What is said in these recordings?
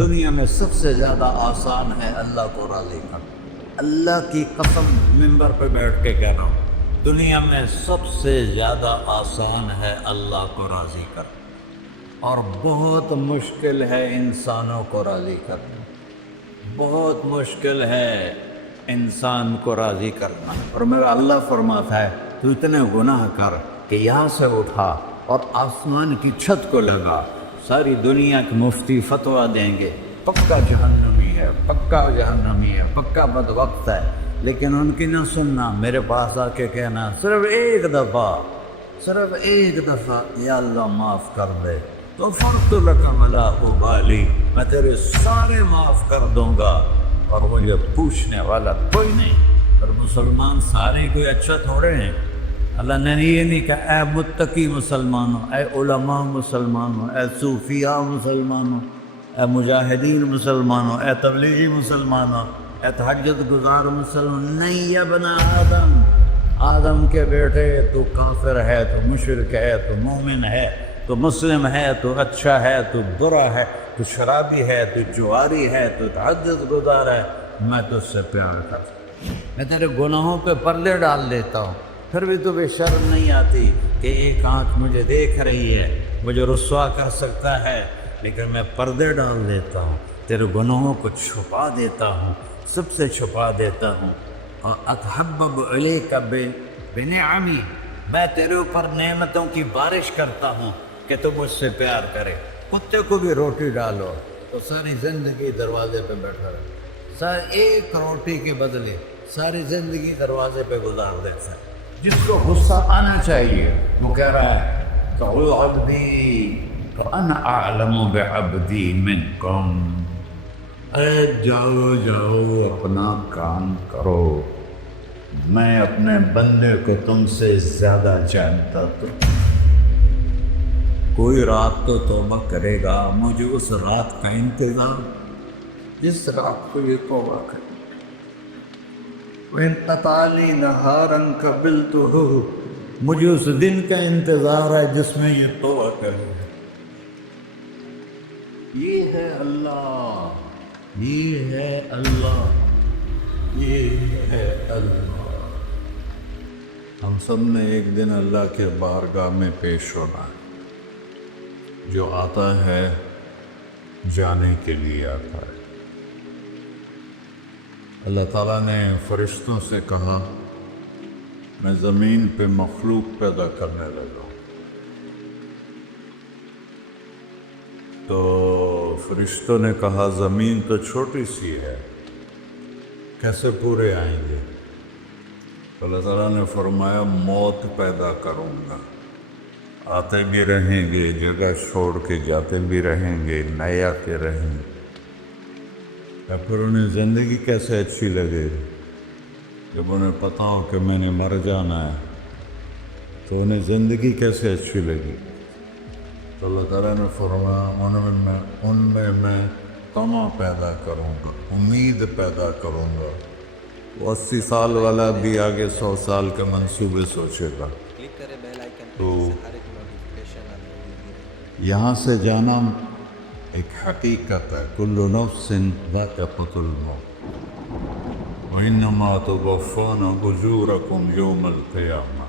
دنیا میں سب سے زیادہ آسان ہے اللہ کو راضی کرنا۔ اللہ کی قسم ممبر پہ بیٹھ کے کہہ رہا ہوں، دنیا میں سب سے زیادہ آسان ہے اللہ کو راضی کرنا، اور بہت مشکل ہے انسانوں کو راضی کرنا۔ بہت مشکل ہے انسان کو راضی کرنا۔ اور میرا اللہ فرماتا ہے تو اتنے گناہ کر کہ یہاں سے اٹھا اور آسمان کی چھت کو لگا، ساری دنیا کے مفتی فتویٰ دیں گے پکا جہنمی ہے، پکا جہنمی ہے، پکا بدبخت ہے، لیکن ان کی نہ سننا، میرے پاس آ کے کہنا صرف ایک دفعہ یا اللہ معاف کر دے تو فرت لکا ولا ابالی، میں تیرے سارے معاف کر دوں گا اور مجھے پوچھنے والا کوئی نہیں۔ اور مسلمان سارے کوئی اچھا تھوڑے ہیں۔ اللہ نے یہ نہیں کہا اے متقی مسلمانوں، اے علماء مسلمانوں، اے صوفیاء مسلمانوں، اے مجاہدین مسلمانوں، اے تبلیغی مسلمانوں، اے تہجد گزار مسلمان، نہیں یا ابن آدم کے بیٹے، تو کافر ہے، تو مشرک ہے، تو مومن ہے، تو مسلم ہے، تو اچھا ہے، تو برا ہے، تو شرابی ہے، تو جواری ہے، تو تہجد گزار ہے، میں تو اس سے پیار کرتا ہوں، میں تیرے گناہوں پہ پردے ڈال دیتا ہوں، پھر بھی تمہیں شرم نہیں آتی کہ ایک آنکھ مجھے دیکھ رہی ہے، مجھے رسوا کر سکتا ہے، لیکن میں پردے ڈال دیتا ہوں، تیرے گناہوں کو چھپا دیتا ہوں، سب سے چھپا دیتا ہوں۔ اور اتحبب علیک بنعمی، میں تیرے اوپر نعمتوں کی بارش کرتا ہوں کہ تو مجھ سے پیار کرے۔ کتے کو بھی روٹی ڈالو تو ساری زندگی دروازے پہ بیٹھا رہے، ایک روٹی کے بدلے ساری زندگی دروازے پہ گزار دیتا ہے۔ جس کو غصہ آنا چاہیے وہ کہہ رہا ہے کہ عبدی فانا اعلم بعبدی منکم، اے جاؤ اپنا کام کرو، میں اپنے بندے کو تم سے زیادہ جانتا ہوں۔ کوئی رات تو توبہ کرے گا، مجھے اس رات کا انتظار، جس رات کو یہ توبہ کرے۔ وَإِن قَطَعَنِي نَهَارًا قَبِلْتُهُ، مجھے اس دن کا انتظار ہے جس میں یہ توبہ کرے گا۔ یہ ہے اللہ، یہ ہے اللہ، یہ ہے اللہ۔ ہم سب نے ایک دن اللہ کے بارگاہ میں پیش ہونا ہے۔ جو آتا ہے جانے کے لیے آتا ہے۔ اللہ تعالیٰ نے فرشتوں سے کہا میں زمین پہ مخلوق پیدا کرنے لگا ہوں، تو فرشتوں نے کہا زمین تو چھوٹی سی ہے، کیسے پورے آئیں گے؟ اللہ تعالیٰ نے فرمایا موت پیدا کروں گا، آتے بھی رہیں گے، جگہ چھوڑ کے جاتے بھی رہیں گے، نئے آتے رہیں گے۔ پھر انہیں زندگی کیسے اچھی لگے جب انہیں پتا ہو کہ میں نے مر جانا ہے، تو انہیں زندگی کیسے اچھی لگی؟ تو اللہ تعالیٰ نے فرمایا ان میں میں طمع پیدا کروں گا، امید پیدا کروں گا۔ وہ 80 سال والا بھی آگے 100 سال کے منصوبے سوچے گا۔ تو یہاں سے جانا ایک حقیقت ہے، کل نفس ذائقۃ الموت وانما توفون اجورکم یوم القیامہ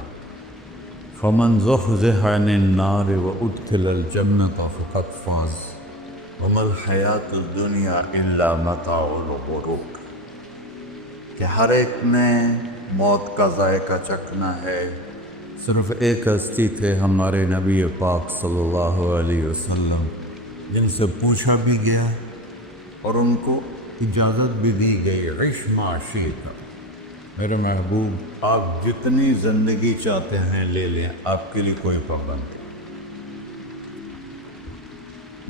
فمن زحزح عن النار وادخل الجنة فقد فاز وما الحیاۃ الدنیا الا متاع الغرور، کہ ہر ایک نے موت کا ذائقہ چکھنا ہے۔ صرف ایک ہستی تھے ہمارے نبی پاک صلی اللہ علیہ وسلم، جن سے پوچھا بھی گیا اور ان کو اجازت بھی دی گئی، عش ما شئت، میرے محبوب آپ جتنی زندگی چاہتے ہیں لے لیں، آپ کے لیے کوئی پابند نہیں،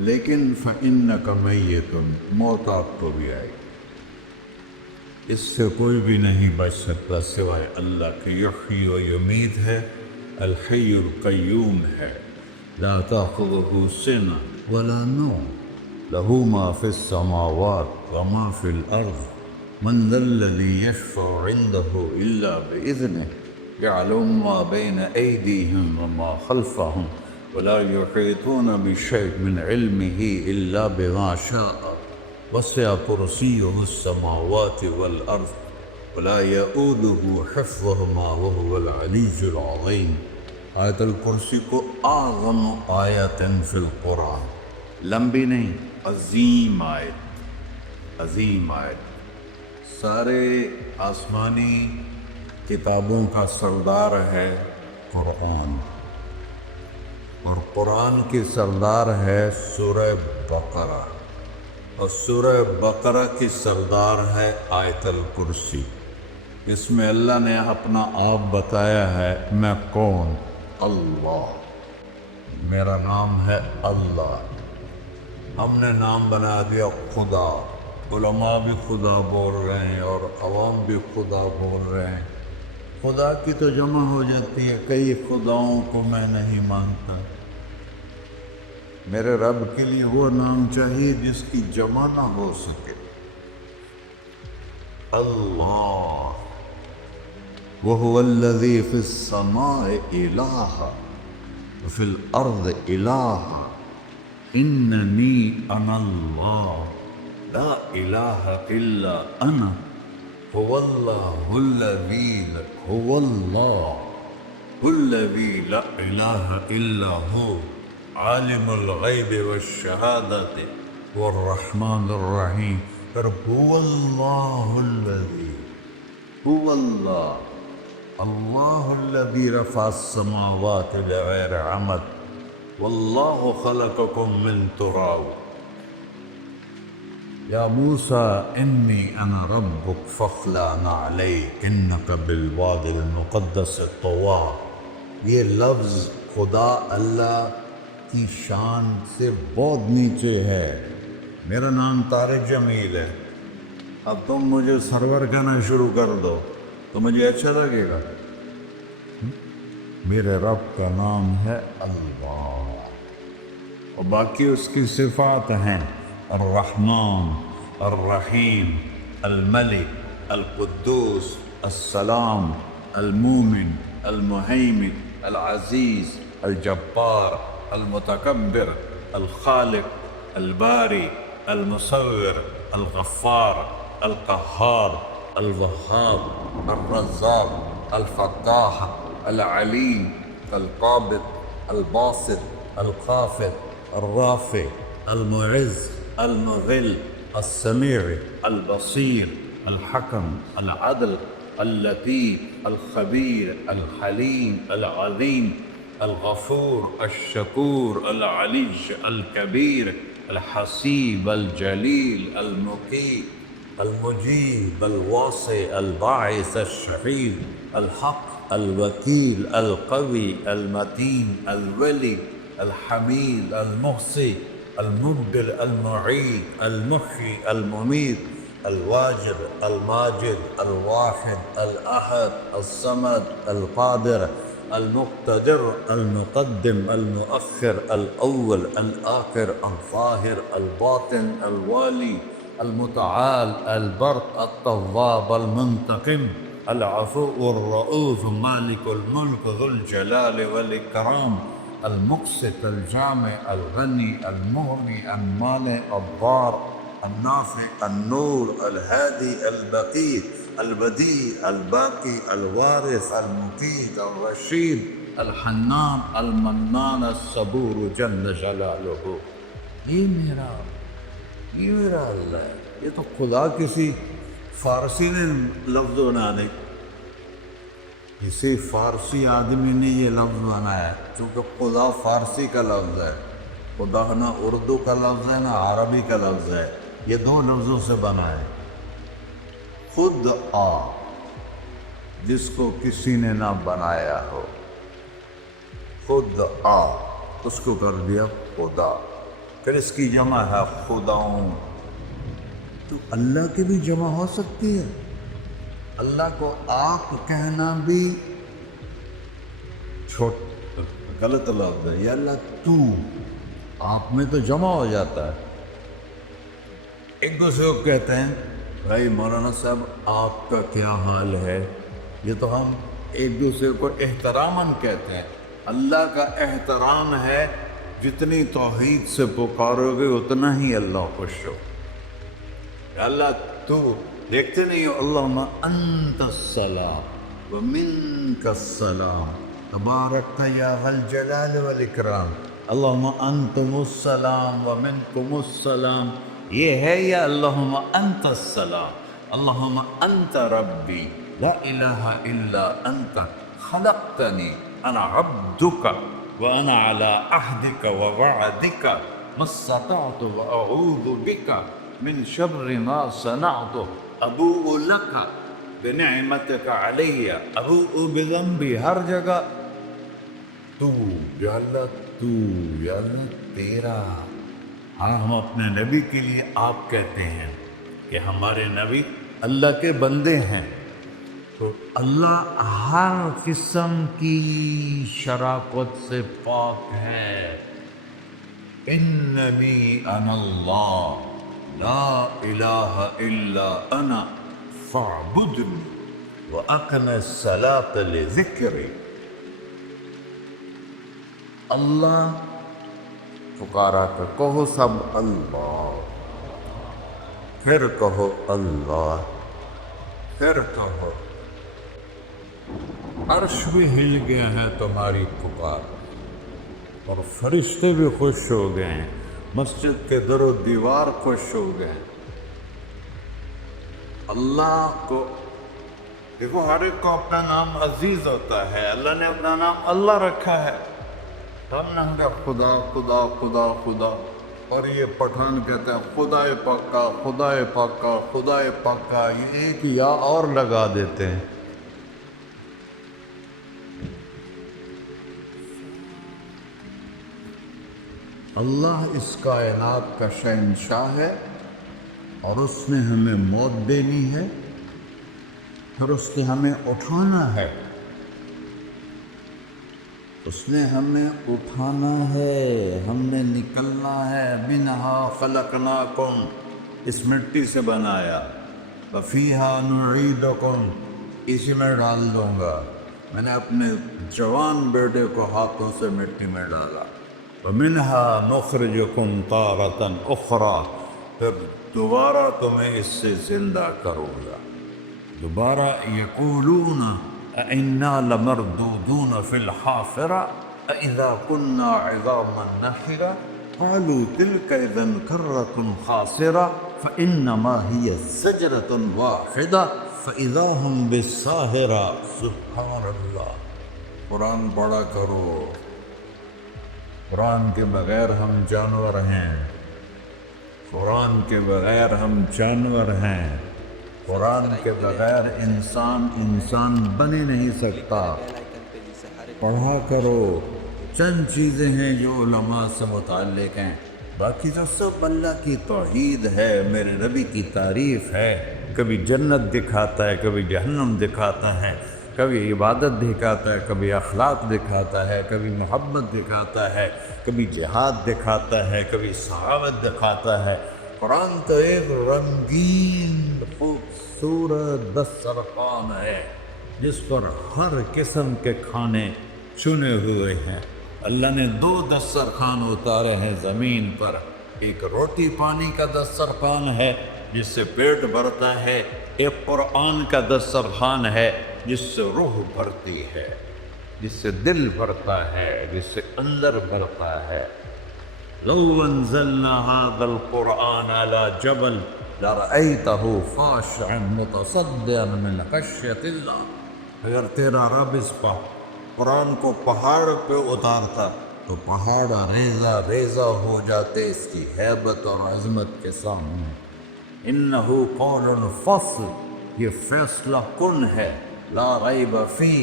لیکن فإنک میت، موت آپ کو بھی آئے گی، اس سے کوئی بھی نہیں بچ سکتا سوائے اللہ کے۔ یحیی و یمیت ہے، الحی القیوم ہے، لا تأخذہ سنہ ولا نوم، له ما في السماوات وما في الأرض، من ذا الذي يشفع عنده إلا بإذنه، يعلم ما بين أيديهم وما خلفهم ولا يحيطون بشيء من علمه إلا بما شاء وسع كرسيه السماوات والأرض ولا يؤوده حفظهما وهو العلي العظيم. آیت الکرسی کو اعظم آیت فی القرآن، لمبی نہیں، عظیم آیت، عظیم آیت. سارے آسمانی کتابوں کا سردار ہے قرآن، اور قرآن کی سردار ہے سورہ بقرہ، اور سورہ بقرہ کی سردار ہے آیت الکرسی. اس میں اللہ نے اپنا آپ بتایا ہے، میں کون؟ اللہ، میرا نام ہے اللہ. ہم نے نام بنا دیا خدا. علماء بھی خدا بول رہے ہیں اور عوام بھی خدا بول رہے ہیں. خدا کی تو جمع ہو جاتی ہے، کئی خداؤں کو میں نہیں مانتا. میرے رب کے لیے وہ نام چاہیے جس کی جمع نہ ہو سکے. اللہ، وَهُوَ الَّذِي فِي السَّمَاءِ إِلَٰهًا وَفِي الْأَرْضِ إِلَٰهًا إِنَّنِي أَنَا اللَّهُ لَا إِلَٰهَ إِلَّا أَنَا هُوَ اللَّهُ الَّذِي لَا إِلَٰهَ إِلَّا هُوَ عَالِمُ الْغَيْبِ وَالشَّهَادَةِ وَالرَّحْمَٰنُ الرَّحِيمُ. هُوَ اللَّهُ الَّذِي، هو الله، الله الذي رفع السماوات بغير عمد والله خلقكم من تراب. يا موسى إني أنا ربك فاخلع عليك إنك بالوادي المقدس طوى. یہ لفظ خدا اللہ کی شان سے بہت نیچے ہے. میرا نام طارق جمیل ہے، اب تم مجھے سرور کہنا شروع کر دو تو مجھے اچھا لگے گا. میرے رب کا نام ہے اللہ، اور باقی اس کی صفات ہیں الرحمن، الرحیم، الملک، القدوس، السلام، المومن، المہیمن، العزیز، الجبار، المتکبر، الخالق، الباری، المصور، الغفار، القہار، الوہاب، الرزاق، الفتاح، العلیم، القابض، الباسط، الخافض، الرافع، المعز، المذل، السمیع، البصیر، الحکم، العدل، اللطیف، الخبیر، الحلیم، العظیم، الغفور، الشکور، العلی، الکبیر، الحسیب، الجلیل، المقیت، المجیب، الواسع، الباعث، الشہید، الحق، الوکیل، القوی، المتین، الولی، الحمید، المحصی، المبدل، المعید، المحیی، الممید، الواجد، الماجد، الواحد، الأحد، الصمد، القادر، المقتدر، المقدم، المؤخر، الأول، الآخر، الظاهر، الباطن، الوالي، المتعال، البر، التواب، المنتقم، العفو، الرؤوف، مالك الملك، ذو الجلال والإكرام، المقسط، الجامع، الغني، المغني، المانع، الضار، النافع، النور، الهادي، البقي، البديع، الباقي، الوارث، المقيت، الرشيد، الحنان، المنان، الصبور جل جلالہ. یہ میرا اللہ ہے. یہ تو خدا کسی فارسی نے لفظ بنا دے، کسی فارسی آدمی نے یہ لفظ بنایا ہے، چونکہ خدا فارسی کا لفظ ہے. خدا نہ اردو کا لفظ ہے نہ عربی کا لفظ ہے، یہ دو لفظوں سے بنا ہے. خود آ، جس کو کسی نے نہ بنایا ہو، خود آ، اس کو کر دیا خدا. پھر اس کی جمع ہے خداؤں. تو اللہ کی بھی جمع ہو سکتی ہے. اللہ کو آپ کہنا بھی غلط لفظ ہے. یا اللہ تو، آپ میں تو جمع ہو جاتا ہے. ایک دوسرے کو کہتے ہیں بھائی مولانا صاحب آپ کا کیا حال ہے. یہ تو ہم ایک دوسرے کو احتراماً کہتے ہیں. اللہ کا احترام ہے جتنی توحید سے پکارو گے اتنا ہی اللہ خوش ہو. یا اللہ تو دیکھتے نہیں ہو، اللہم انت السلام ومنک السلام تبارک یا ذا الجلال والاکرام، اللہم انتم السلام ومنکم السلام، یہ ہے یا اللہم انت السلام، اللہم انت ربی لا الہ الا انت خلقتنی انا عبدک وانا علی عہدک ووعدک ما استطعت واعوذ بک من شر ما صنعت ابوء لک بنعمتک علی ابوء بذنبی، ہر جگہ تو یا اللہ، تو یا اللہ تیرا۔ ہاں ہم اپنے نبی کے لیے آپ کہتے ہیں کہ ہمارے نبی اللہ کے بندے ہیں، تو اللہ ہر قسم کی شراکت سے پاک ہے۔ اننی انا اللہ لا الہ الا انا فاعبدنی واقم الصلاۃ لذکری۔ اللہ پکارا کر کہو سب اللہ، پھر کہو اللہ، پھر کہو۔ عرش بھی ہل گیا ہے تمہاری پکار، اور فرشتے بھی خوش ہو گئے ہیں، مسجد کے در و دیوار خوش ہو گئے ہیں۔ اللہ کو دیکھو، ہر ایک کو اپنا نام عزیز ہوتا ہے، اللہ نے اپنا نام اللہ رکھا ہے، ہم نے کہا خدا خدا خدا خدا، اور یہ پٹھان کہتا ہے خدا پاکا خدا پاکا خدا پاکا، یہ ایک یا اور لگا دیتے ہیں۔ اللہ اس کائنات کا شہنشاہ ہے، اور اس نے ہمیں موت دینی ہے، پھر اس نے ہمیں اٹھانا ہے، اس نے ہمیں اٹھانا ہے، ہم نے نکلنا ہے۔ منہا خلقناکم، اس مٹی سے بنایا، وفیہا نعیدکم، اسی میں ڈال دوں گا۔ میں نے اپنے جوان بیٹے کو ہاتھوں سے مٹی میں ڈالا۔ ومنہا نخرجکم تارۃ اخری، پھر دوبارہ تمہیں اس سے زندہ کروں گا۔ دوبارہ یقولون اِنَّا لَمَرْدُودُونَ فِي الْحَافِرَةِ أَإِذَا كُنَّا عِظَامًا نَخِرَةً قَالُوا تِلْكَ إِذًا كَرَّةٌ خَاسِرَةٌ فَإِنَّمَا هِيَ زَجْرَةٌ وَاحِدَةٌ فَإِذَا هُمْ بِالسَّاهِرَةِ۔ سبحان اللہ، قرآن پڑھا کرو، قرآن کے بغیر ہم جانور ہیں، قرآن کے بغیر ہم جانور ہیں، قرآن کے بغیر انسان بن ہی نہیں سکتا۔ پڑھا کرو، چند چیزیں ہیں جو علماء سے متعلق ہیں، باقی تو سب اللہ کی توحید ہے، میرے نبی کی تعریف ہے۔ کبھی جنت دکھاتا ہے، کبھی جہنم دکھاتا ہے، کبھی عبادت دکھاتا ہے، کبھی اخلاق دکھاتا ہے، کبھی محبت دکھاتا ہے، کبھی جہاد دکھاتا ہے، کبھی صحابت دکھاتا ہے۔ قرآن تو ایک رنگین خوبصورت دسترخوان ہے، جس پر ہر قسم کے کھانے چنے ہوئے ہیں۔ اللہ نے 2 دسترخوان اتارے ہیں زمین پر، ایک روٹی پانی کا دسترخوان ہے جس سے پیٹ بھرتا ہے، ایک قرآن کا دسترخوان ہے جس سے روح بھرتی ہے، جس سے دل بھرتا ہے، جس سے اندر بھرتا ہے۔ لو انزلنا هذا القرآن على جبل لرأيته خاشعا متصدعا من خشية اللہ، اگر تیرا رب اس قرآن کو پہاڑ پہ اتارتا تو پہاڑ ریزہ ریزہ ہو جاتے اس کی ہیبت اور عظمت کے سامنے۔ انہ قول فصل، یہ فیصلہ کن ہے، لا ریب فی،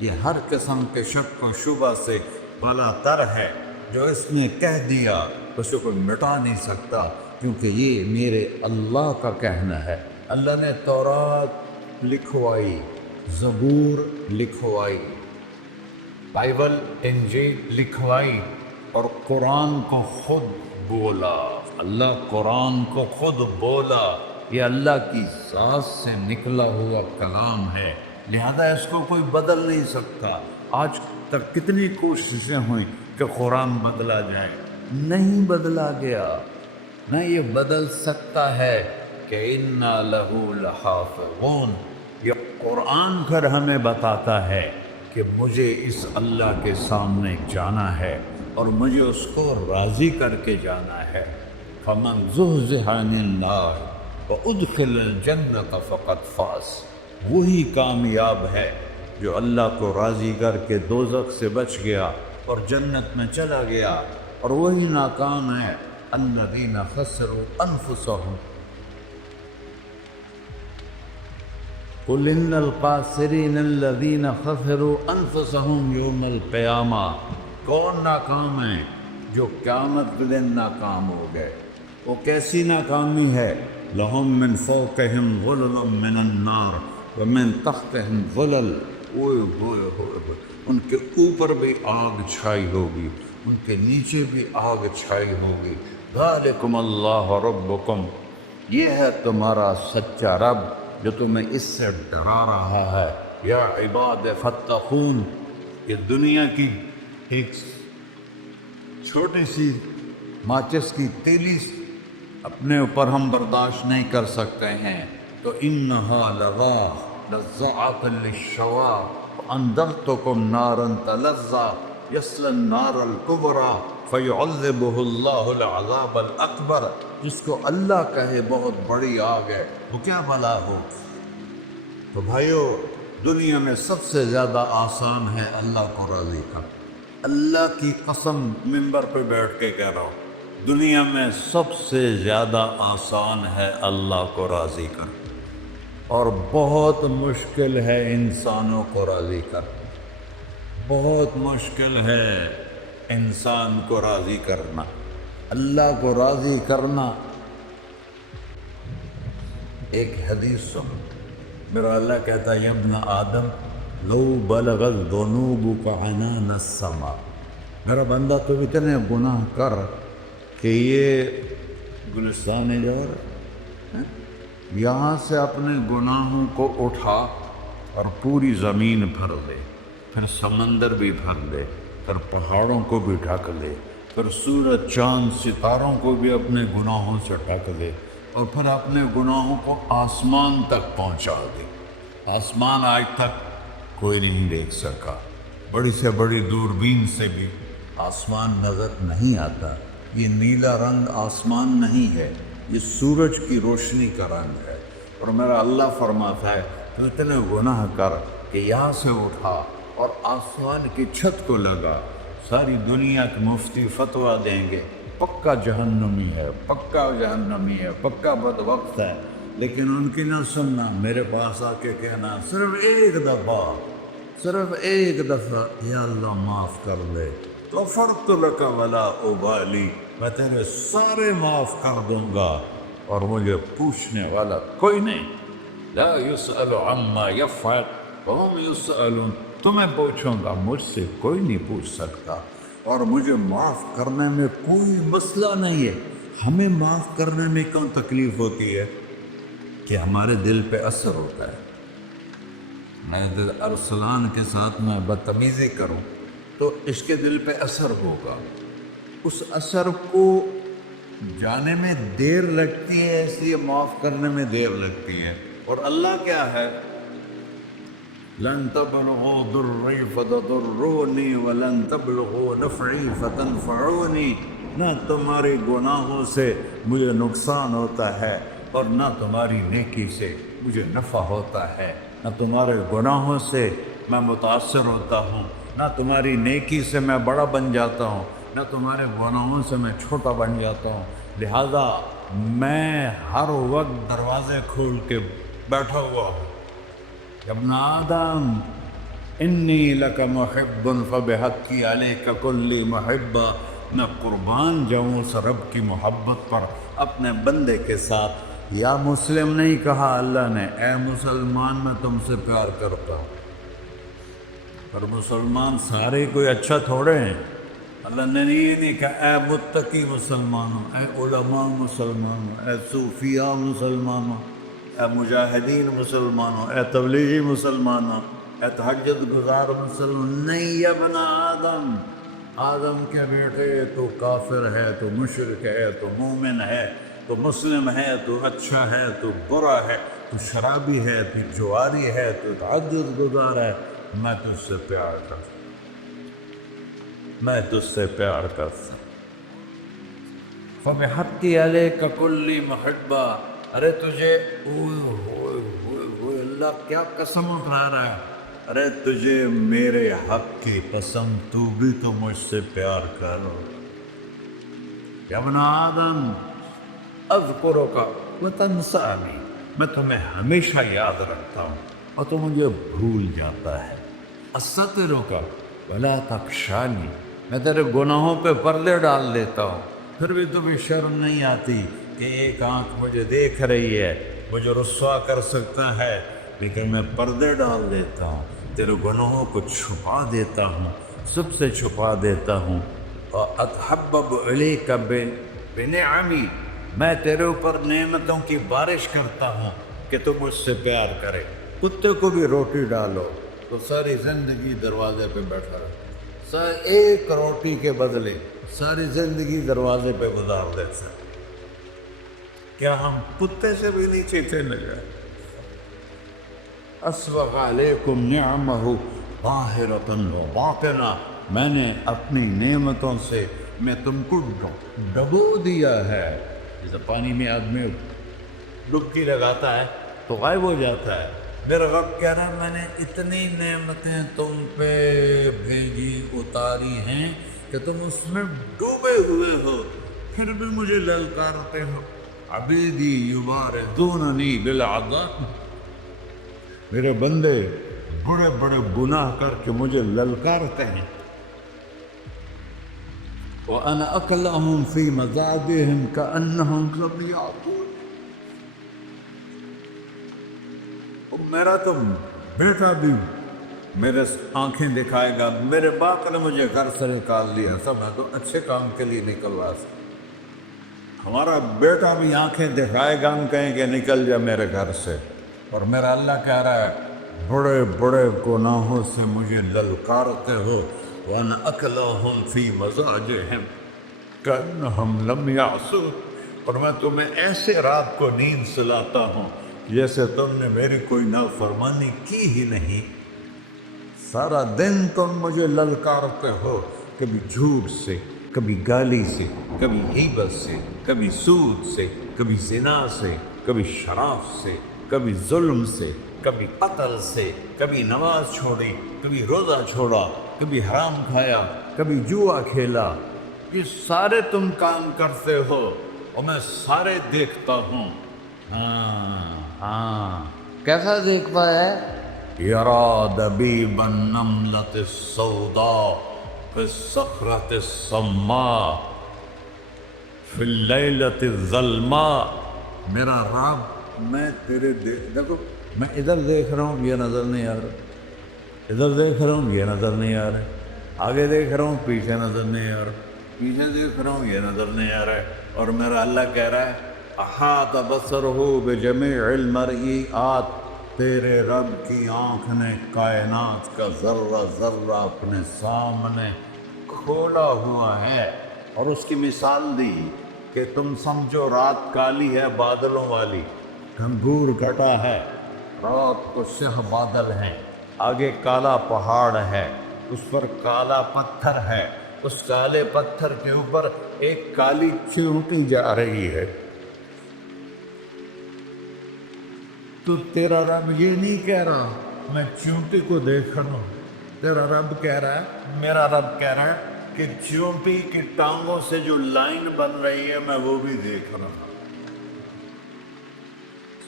یہ ہر قسم کے شک و شبہ سے بالا تر ہے۔ جو اس نے کہہ دیا اسے کوئی مٹا نہیں سکتا، کیونکہ یہ میرے اللہ کا کہنا ہے۔ اللہ نے تورات لکھوائی، زبور لکھوائی، بائبل انجیل لکھوائی، اور قرآن کو خود بولا۔ اللہ قرآن کو خود بولا، یہ اللہ کی ذات سے نکلا ہوا کلام ہے، لہذا اس کو کوئی بدل نہیں سکتا۔ آج تک کتنی کوششیں ہوئیں کہ قرآن بدلا جائے، نہیں بدلا گیا، نہ یہ بدل سکتا ہے۔ کہ اِنَّا لَهُ لَحَافِظُونَ، یہ قرآن پھر ہمیں بتاتا ہے کہ مجھے اس اللہ کے سامنے جانا ہے اور مجھے اس کو راضی کر کے جانا ہے۔ فَمَنْ زُحْزِحَ عَنِ النَّارِ وَأُدْخِلَ الْجَنَّةَ فَقَدْ فَازَ، وہی کامیاب ہے جو اللہ کو راضی کر کے دوزخ سے بچ گیا اور جنت میں چلا گیا، اور وہی ناکام ہے الذین خسروا انفسهم قل ان الخاسرین الذین خسروا انفسهم یوم القیامہ، کون ناکام ہیں؟ جو قیامت کے دن ناکام ہو گئے۔ وہ کیسی ناکامی ہے؟ لہم من فوقہم غلل من النار ومن تحتہم غلل، ان کے اوپر بھی آگ چھائی ہوگی، ان کے نیچے بھی آگ چھائی ہوگی۔ ذالکم اللہ ربکم، یہ ہے تمہارا سچا رب جو تمہیں اس سے ڈرا رہا ہے۔ یا عباد فاتقون، یہ دنیا کی ایک چھوٹی سی ماچس کی تیلی اپنے اوپر ہم برداشت نہیں کر سکتے ہیں، تو انہا لذاۃ للشوا انذرتکم نارا تلظی یصلی النار الکبری فیعذبہ اللہ العذاب الاکبر، جس کو اللہ کہے بہت بڑی آگ ہے، وہ کیا بلا ہو۔ تو بھائیو، دنیا میں سب سے زیادہ آسان ہے اللہ کو راضی کر۔ اللہ کی قسم منبر پہ بیٹھ کے کہہ رہا ہوں، دنیا میں سب سے زیادہ آسان ہے اللہ کو راضی کر، اور بہت مشکل ہے انسانوں کو راضی کر، بہت مشکل ہے انسان کو راضی کرنا۔ اللہ کو راضی کرنا، ایک حدیث سن، میرا اللہ کہتا ہے یا ابن آدم لو بلغت ذنوبک عنان السماء، میرا بندہ تو اتنے گناہ کر کہ یہ گلستان جوہر یہاں سے اپنے گناہوں کو اٹھا اور پوری زمین بھر دے، پھر سمندر بھی بھر دے، پھر پہاڑوں کو بھی ڈھک لے، پھر سورج چاند ستاروں کو بھی اپنے گناہوں سے ڈھک دے، اور پھر اپنے گناہوں کو آسمان تک پہنچا دے۔ آسمان آج تک کوئی نہیں دیکھ سکا، بڑی سے بڑی دوربین سے بھی آسمان نظر نہیں آتا۔ یہ نیلا رنگ آسمان نہیں ہے، یہ سورج کی روشنی کا رنگ ہے۔ اور میرا اللہ فرماتا ہے تو اتنے گناہ کر کہ یہاں سے اٹھا اور آسمان کی چھت کو لگا، ساری دنیا کے مفتی فتویٰ دیں گے پکا جہنمی ہے، پکا جہنمی ہے، پکا بدبخت ہے، لیکن ان کی نہ سننا، میرے پاس آ کے کہنا صرف ایک دفعہ یا اللہ معاف کر دے، غفرت لک ولا ابالی، میں تیرے سارے معاف کر دوں گا اور مجھے پوچھنے والا کوئی نہیں۔ لا یسأل عما یفعل وهم یسألون، تمہیں پوچھوں گا، مجھ سے کوئی نہیں پوچھ سکتا، اور مجھے معاف کرنے میں کوئی مسئلہ نہیں ہے۔ ہمیں معاف کرنے میں کیوں تکلیف ہوتی ہے؟ کہ ہمارے دل پہ اثر ہوتا ہے۔ میں ارسلان کے ساتھ میں بدتمیزی کروں تو اس کے دل پہ اثر ہوگا، اس اثر کو جانے میں دیر لگتی ہے، اس لیے معاف کرنے میں دیر لگتی ہے۔ اور اللہ کیا ہے؟ لن تبلغوا ضري فتضروني ولن تبلغوا نفعي فتنفعوني، نہ تمہاری گناہوں سے مجھے نقصان ہوتا ہے اور نہ تمہاری نیکی سے مجھے نفع ہوتا ہے، نہ تمہارے گناہوں سے میں متاثر ہوتا ہوں، نہ تمہاری نیکی سے میں بڑا بن جاتا ہوں، نہ تمہارے گناہوں سے میں چھوٹا بن جاتا ہوں۔ لہذا میں ہر وقت دروازے کھول کے بیٹھا ہوا ہوں۔ ابن آدم انی لک محب فبحقی علیک کلی محبہ، میں قربان جاؤں اس رب کی محبت پر اپنے بندے کے ساتھ۔ یا مسلم نہیں کہا اللہ نے، اے مسلمان میں تم سے پیار کرتا ہوں۔ پر مسلمان سارے کوئی اچھا تھوڑے ہیں، اللہ نے یہ نہیں کہا اے متقی مسلمانوں، اے علماء مسلمانوں، اے صوفیاء مسلمانوں، اے مجاہدین مسلمانوں، اے تبلیغی مسلمانوں، اے تہجد گزار مسلمان، نہیں یا ابن آدم، آدم کے بیٹے تو کافر ہے، تو مشرک ہے، تو مومن ہے، تو مسلم ہے، تو اچھا ہے، تو برا ہے، تو شرابی ہے، تو جواری ہے، تو تعدد گزار ہے، میں تجھ سے پیار کرتا ہوں، میں تجھ سے پیار کرتا ہوں۔ فَبِحَقِّ عَلَيْكَ كُلِّ مُحِبَّا، ارے تجھے اوئے اللہ کیا قسم اٹھا رہا ہے، ارے تجھے میرے حق کی قسم، تو بھی تو مجھ سے پیار کرو۔ یا ابن آدم اذکرک وتنسانی، میں تمہیں ہمیشہ یاد رکھتا ہوں اور تو مجھے بھول جاتا ہے۔ استترک ولا تخشانی، میں تیرے گناہوں پہ پردے ڈال دیتا ہوں، پھر بھی تمہیں شرم نہیں آتی کہ ایک آنکھ مجھے دیکھ رہی ہے، مجھے رسوا کر سکتا ہے، لیکن میں پردے ڈال دیتا ہوں، تیرے گناہوں کو چھپا دیتا ہوں، سب سے چھپا دیتا ہوں۔ اور اتحبب الیک بنعمی، میں تیرے اوپر نعمتوں کی بارش کرتا ہوں کہ تو مجھ سے پیار کرے۔ کتے کو بھی روٹی ڈالو تو ساری زندگی دروازے پہ بیٹھا رہتا، ایک روٹی کے بدلے ساری زندگی دروازے پہ گزار دیتا۔ کیا ہم کتے سے بھی نہیں چیتے لگا؟ اسبغ علیکم نعمہ ظاہرۃ و باطنہ، میں نے اپنی نعمتوں سے میں تم کو ڈبو دیا ہے، جیسے پانی میں آدمی ڈبکی لگاتا ہے تو غائب ہو جاتا ہے۔ میرا رب کہہ رہا ہے میں نے اتنی نعمتیں تم پہ بھیجی اتاری ہیں کہ تم اس میں ڈوبے ہوئے ہو، پھر بھی مجھے للکارتے ہو۔ عبیدی یبارزوننی بالعذاب، میرے بندے بڑے بڑے گناہ کر کے مجھے للکارتے ہیں۔ وَأَنَا أَكْلَهُمْ فِي مَزَاجِهِمْ كَأَنَّهُمْ لَمْ يَعْطُونِ، میرا تو بیٹا بھی میرے آنکھیں دکھائے گا، میرے باپ نے مجھے گھر سے نکال دیا، سب میں تو اچھے کام کے لیے نکل رہا تھا، ہمارا بیٹا بھی آنکھیں دکھائے گا، ہم کہیں کہ نکل جا میرے گھر سے، اور میرا اللہ کہہ رہا ہے بڑے بڑے گناہوں سے مجھے للکارتے ہو۔ وَأَنَا أَكْلَهُمْ فِي مَزَاجِهِمْ كَأَنَّهُمْ لَمْ يَعْصُونِ، اور میں تمہیں ایسے رات کو نیند سلاتا ہوں جیسے تم نے میری کوئی نافرمانی کی ہی نہیں۔ سارا دن تم مجھے للکارتے ہو، کبھی جھوٹ سے، کبھی گالی سے، کبھی غیبت سے، کبھی سود سے، کبھی زنا سے، کبھی شراب سے، کبھی ظلم سے، کبھی قتل سے، کبھی نماز چھوڑی، کبھی روزہ چھوڑا، کبھی حرام کھایا، کبھی جوا کھیلا، یہ سارے تم کام کرتے ہو اور میں سارے دیکھتا ہوں۔ ہاں کیسا دیکھ پایا ہے؟ یرا دبیب النملۃ السوداء فی الصخرۃ الصماء فی اللیلۃ الظلماء، میرا رب میں تیرے دیکھو، میں ادھر دیکھ رہا ہوں یہ نظر نہیں آ رہا، ادھر دیکھ رہا ہوں یہ نظر نہیں آ رہا، آگے دیکھ رہا ہوں پیچھے نظر نہیں آ رہا، پیچھے دیکھ رہا ہوں یہ نظر نہیں آ رہا ہے، اور میرا اللہ کہہ رہا ہے احاط بصرہ بجمیع المرئیات، تیرے رب کی آنکھ نے کائنات کا ذرہ ذرہ اپنے سامنے کھولا ہوا ہے، اور اس کی مثال دی کہ تم سمجھو رات کالی ہے بادلوں والی، گھنگور گھٹا ہے، رات کو سیاہ بادل ہیں، آگے کالا پہاڑ ہے، اس پر کالا پتھر ہے، اس کالے پتھر کے اوپر ایک کالی چیونٹی جا رہی ہے، تو تیرا رب یہ نہیں کہہ رہا میں چیونٹی کو دیکھ رہا ہوں، تیرا رب کہہ رہا ہے، میرا رب کہہ رہا ہے کہ چیونٹی کی ٹانگوں سے جو لائن بن رہی ہے میں وہ بھی دیکھ رہا ہوں،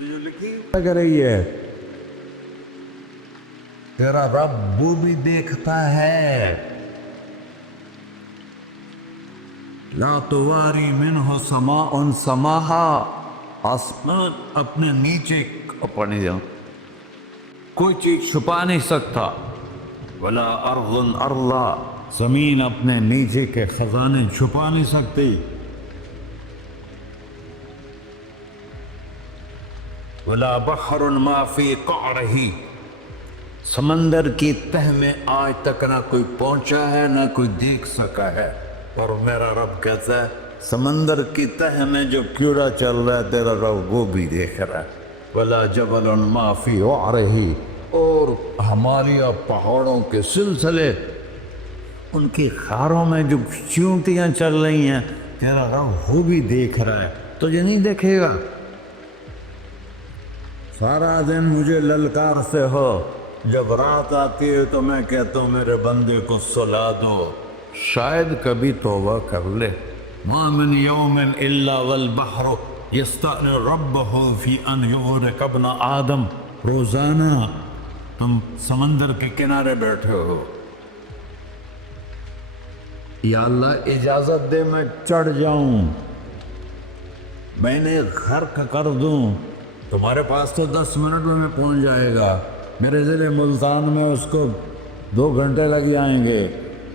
جو لکھی لگ رہی ہے، تیرا رب وہ بھی دیکھتا ہے۔ لا تواری منہ سماء سماہا، آسمان اپنے نیچے پڑھنے جاؤں کوئی چیز چھپا نہیں سکتا، ولا ارض ارضا، زمین اپنے نیچے کے خزانے چھپا نہیں سکتی، ولا بحر ما فی قعرہ، سمندر کی تہ میں آج تک نہ کوئی پہنچا ہے نہ کوئی دیکھ سکا ہے، اور میرا رب کہتا ہے سمندر کی تہ میں جو کیڑا چل رہا ہے تیرا رب وہ بھی دیکھ رہا ہے. ولا جبل ما فی وعرہ، اور ہماری پہاڑوں کے سلسلے ان کی خاروں میں جو چیونٹیاں چل رہی ہیں تیرا رب وہ بھی دیکھ رہا ہے. تجھے نہیں دیکھے گا؟ سارا دن مجھے للکارتے ہو، جب رات آتی ہے تو میں کہتا ہوں میرے بندے کو سلا دو، شاید کبھی توبہ کر لے. ما من یوم الا والبحر یستأن ربہ فی ان یغرق ابن آدم. روزانہ تم سمندر کے کنارے بیٹھے ہو، یا اللہ اجازت دے میں چڑھ جاؤں، میں نے غرق کر دوں. تمہارے پاس تو 10 منٹ میں پہنچ جائے گا، میرے ضلع ملتان میں اس کو 2 گھنٹے لگ جائیں گے.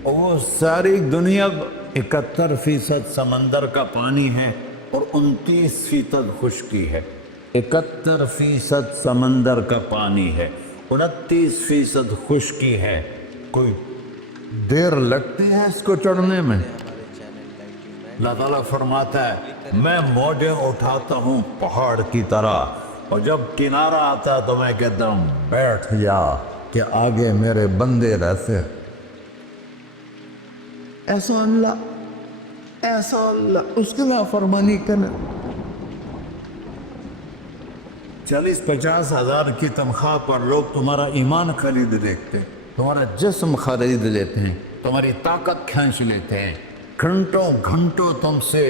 اور وہ ساری دنیا 71% سمندر کا پانی ہے اور 29% خشکی ہے. 71% سمندر کا پانی ہے، 29% خشکی ہے. کوئی دیر لگتی ہے اس کو چڑھنے میں. اللہ تعالیٰ فرماتا ہے میں موجیں اٹھاتا ہوں پہاڑ کی طرح، اور جب کنارہ آتا ہے تو میں کہتا ہوں بیٹھ جا کہ آگے میرے بندے رہتے. ایسا اللہ اس کی نافرمانی کرے. 40-50 ہزار کی تنخواہ پر لوگ تمہارا ایمان خرید لیتے، تمہارا جسم خرید لیتے ہیں، تمہاری طاقت کھینچ لیتے ہیں، گھنٹوں تم سے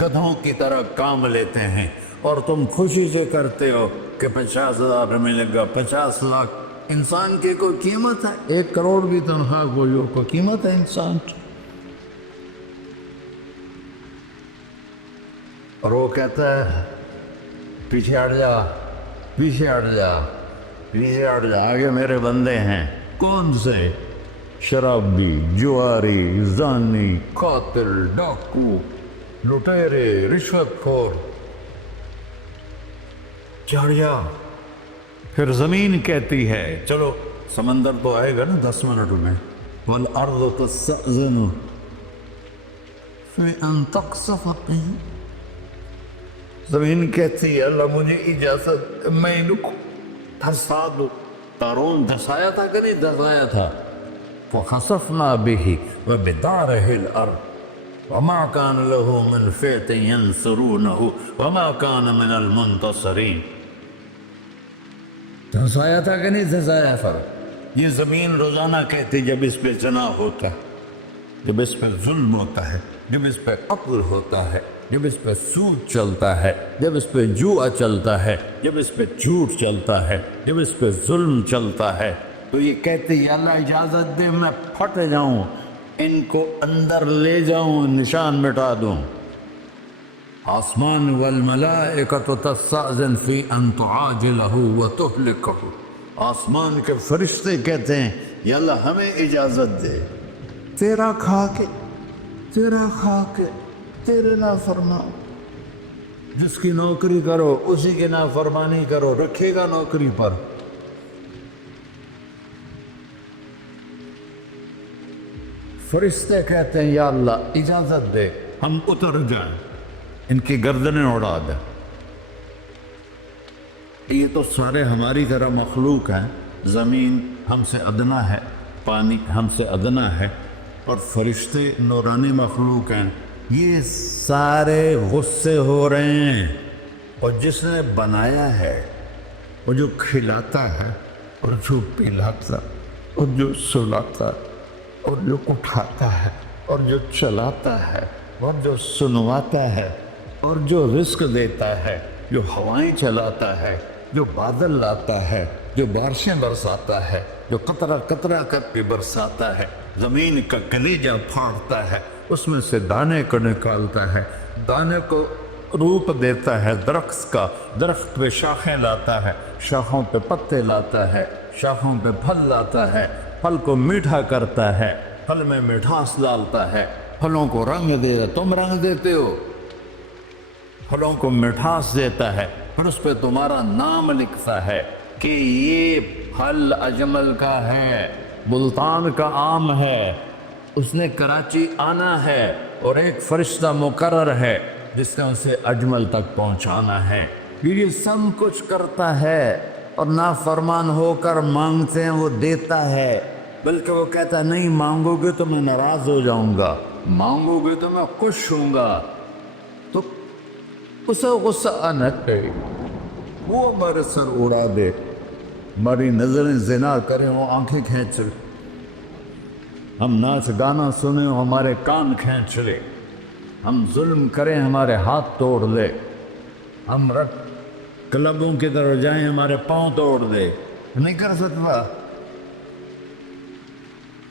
گدھوں کی طرح کام لیتے ہیں، اور تم خوشی سے کرتے ہو کہ 50,000 ملے گا، 50 لاکھ. انسان کی کوئی قیمت ہے؟ 1 کروڑ بھی تنخواہ کوئی قیمت ہے انسان کی؟ اور وہ کہتا ہے پیچھے ہٹ جا، آگے میرے بندے ہیں. کون سے؟ شرابی، جواری، زانی، قاتل، ڈاکو، لٹیرے، رشوت خور. چڑھ جا. پھر زمین کہتی ہے چلو سمندر تو آئے گا نا 10 منٹ میں. والارض تستأذن فی ان تقصف. زمین کہتی ہے اللہ مجھے اجازت، میں ان کو دھسا دو. قارون دھسایا تھا کہ نہیں دھسایا تھا؟ فخسفنا به وبداره الارض وما كان له من فئة ينصرونه وما كان من المنتصرين. دھسایا تھا کہ نہیں دھسایا تھا؟ یہ زمین روزانہ کہتی جب اس پہ زنا ہوتا ہے، جب اس پہ ظلم ہوتا ہے، جب اس پہ قتل ہوتا ہے، جب اس پہ سود چلتا ہے، جب اس پہ جوا چلتا ہے، جب اس پہ جھوٹ چلتا ہے، جب اس پہ ظلم چلتا ہے، تو یہ کہتے یا اللہ اجازت دے میں پھٹ جاؤں، ان کو اندر لے جاؤں، نشان مٹا دوں. آسمان والملائکۃ تستأذن فی ان تعاجلہ وتہلکہ. آسمان کے فرشتے کہتے ہیں یا اللہ ہمیں اجازت دے، تیرا کھا کے تیرے نافرمان. جس کی نوکری کرو اسی کی نافرمانی کرو، رکھے گا نوکری پر. فرشتے کہتے ہیں یا اللہ اجازت دے ہم اتر جائیں، ان کی گردنیں اڑا دیں. یہ تو سارے ہماری طرح مخلوق ہیں. زمین ہم سے ادنا ہے، پانی ہم سے ادنا ہے، اور فرشتے نورانی مخلوق ہیں. یہ سارے غصے ہو رہے ہیں. اور جس نے بنایا ہے، اور جو کھلاتا ہے، اور جو پلاتا، اور جو سلاتا، اور جو اٹھاتا ہے، اور جو چلاتا ہے، اور جو سنواتا ہے، اور جو رزق دیتا ہے، جو ہوائیں چلاتا ہے، جو بادل لاتا ہے، جو بارشیں برساتا ہے، جو قطرہ قطرہ کر کے برساتا ہے، زمین کا کلیجہ پھاڑتا ہے، اس میں سے دانے کو نکالتا ہے، دانے کو روپ دیتا ہے درخت کا، درخت پہ شاخیں لاتا ہے، شاخوں پہ پتے لاتا ہے، شاخوں پہ پھل لاتا ہے، پھل کو میٹھا کرتا ہے، پھل میں مٹھاس ڈالتا ہے، پھلوں کو رنگ دیتا. تم رنگ دیتے ہو، پھلوں کو مٹھاس دیتا ہے، پھر اس پہ تمہارا نام لکھتا ہے کہ یہ پھل اجمل کا ہے، ملتان کا آم ہے، اس نے کراچی آنا ہے اور ایک فرشتہ مقرر ہے جس نے اسے اجمل تک پہنچانا ہے. یہ سب کچھ کرتا ہے اور نافرمان ہو کر مانگتے ہیں وہ دیتا ہے، بلکہ وہ کہتا ہے نہیں مانگو گے تو میں ناراض ہو جاؤں گا، مانگو گے تو میں خوش ہوں گا. تو اسے غصہ آنا چاہیے، وہ ہمارے سر اڑا دے، ہماری نظریں زنا کریں وہ آنکھیں کھینچ لے، ہم ناچ گانا سنیں ہمارے کان کھینچ لے، ہم ظلم کریں ہمارے ہاتھ توڑ لے، ہم کلبوں کی طرف جائیں ہمارے پاؤں توڑ دے. نہیں کر سکتا.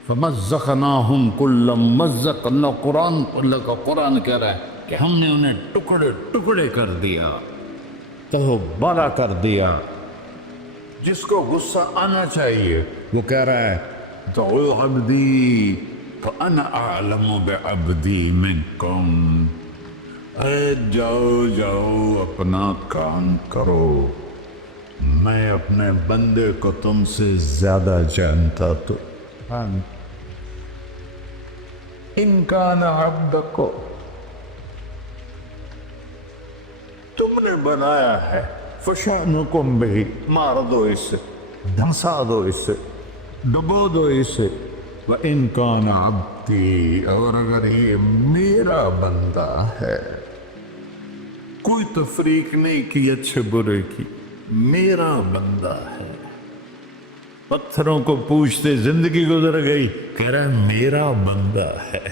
فَمَزَّقْنَاهُمْ كُلَّ مَزَّقٍ. اللہ کا قرآن کہہ رہا ہے کہ ہم نے انہیں ٹکڑے ٹکڑے کر دیا، تو بڑا کر دیا. جس کو غصہ آنا چاہیے وہ کہہ رہا ہے دعوا عبدی فانا اعلم بعبدی منکم. اے جاؤ جاؤ اپنا کام کرو، میں اپنے بندے کو تم سے زیادہ جانتا. تو ان کان عبدکو، تم نے بنایا ہے، فشانکم بہی، مار دو اسے، دھنسا دو اسے، ڈبو دو اسے. وَإِن كَانَ عَبْدِي، اور اگر یہ میرا بندہ ہے، کوئی تفریق نہیں کی اچھے برے کی، میرا بندہ ہے. پتھروں کو پوچھتے زندگی گزر گئی، کہہ رہا ہے میرا بندہ ہے.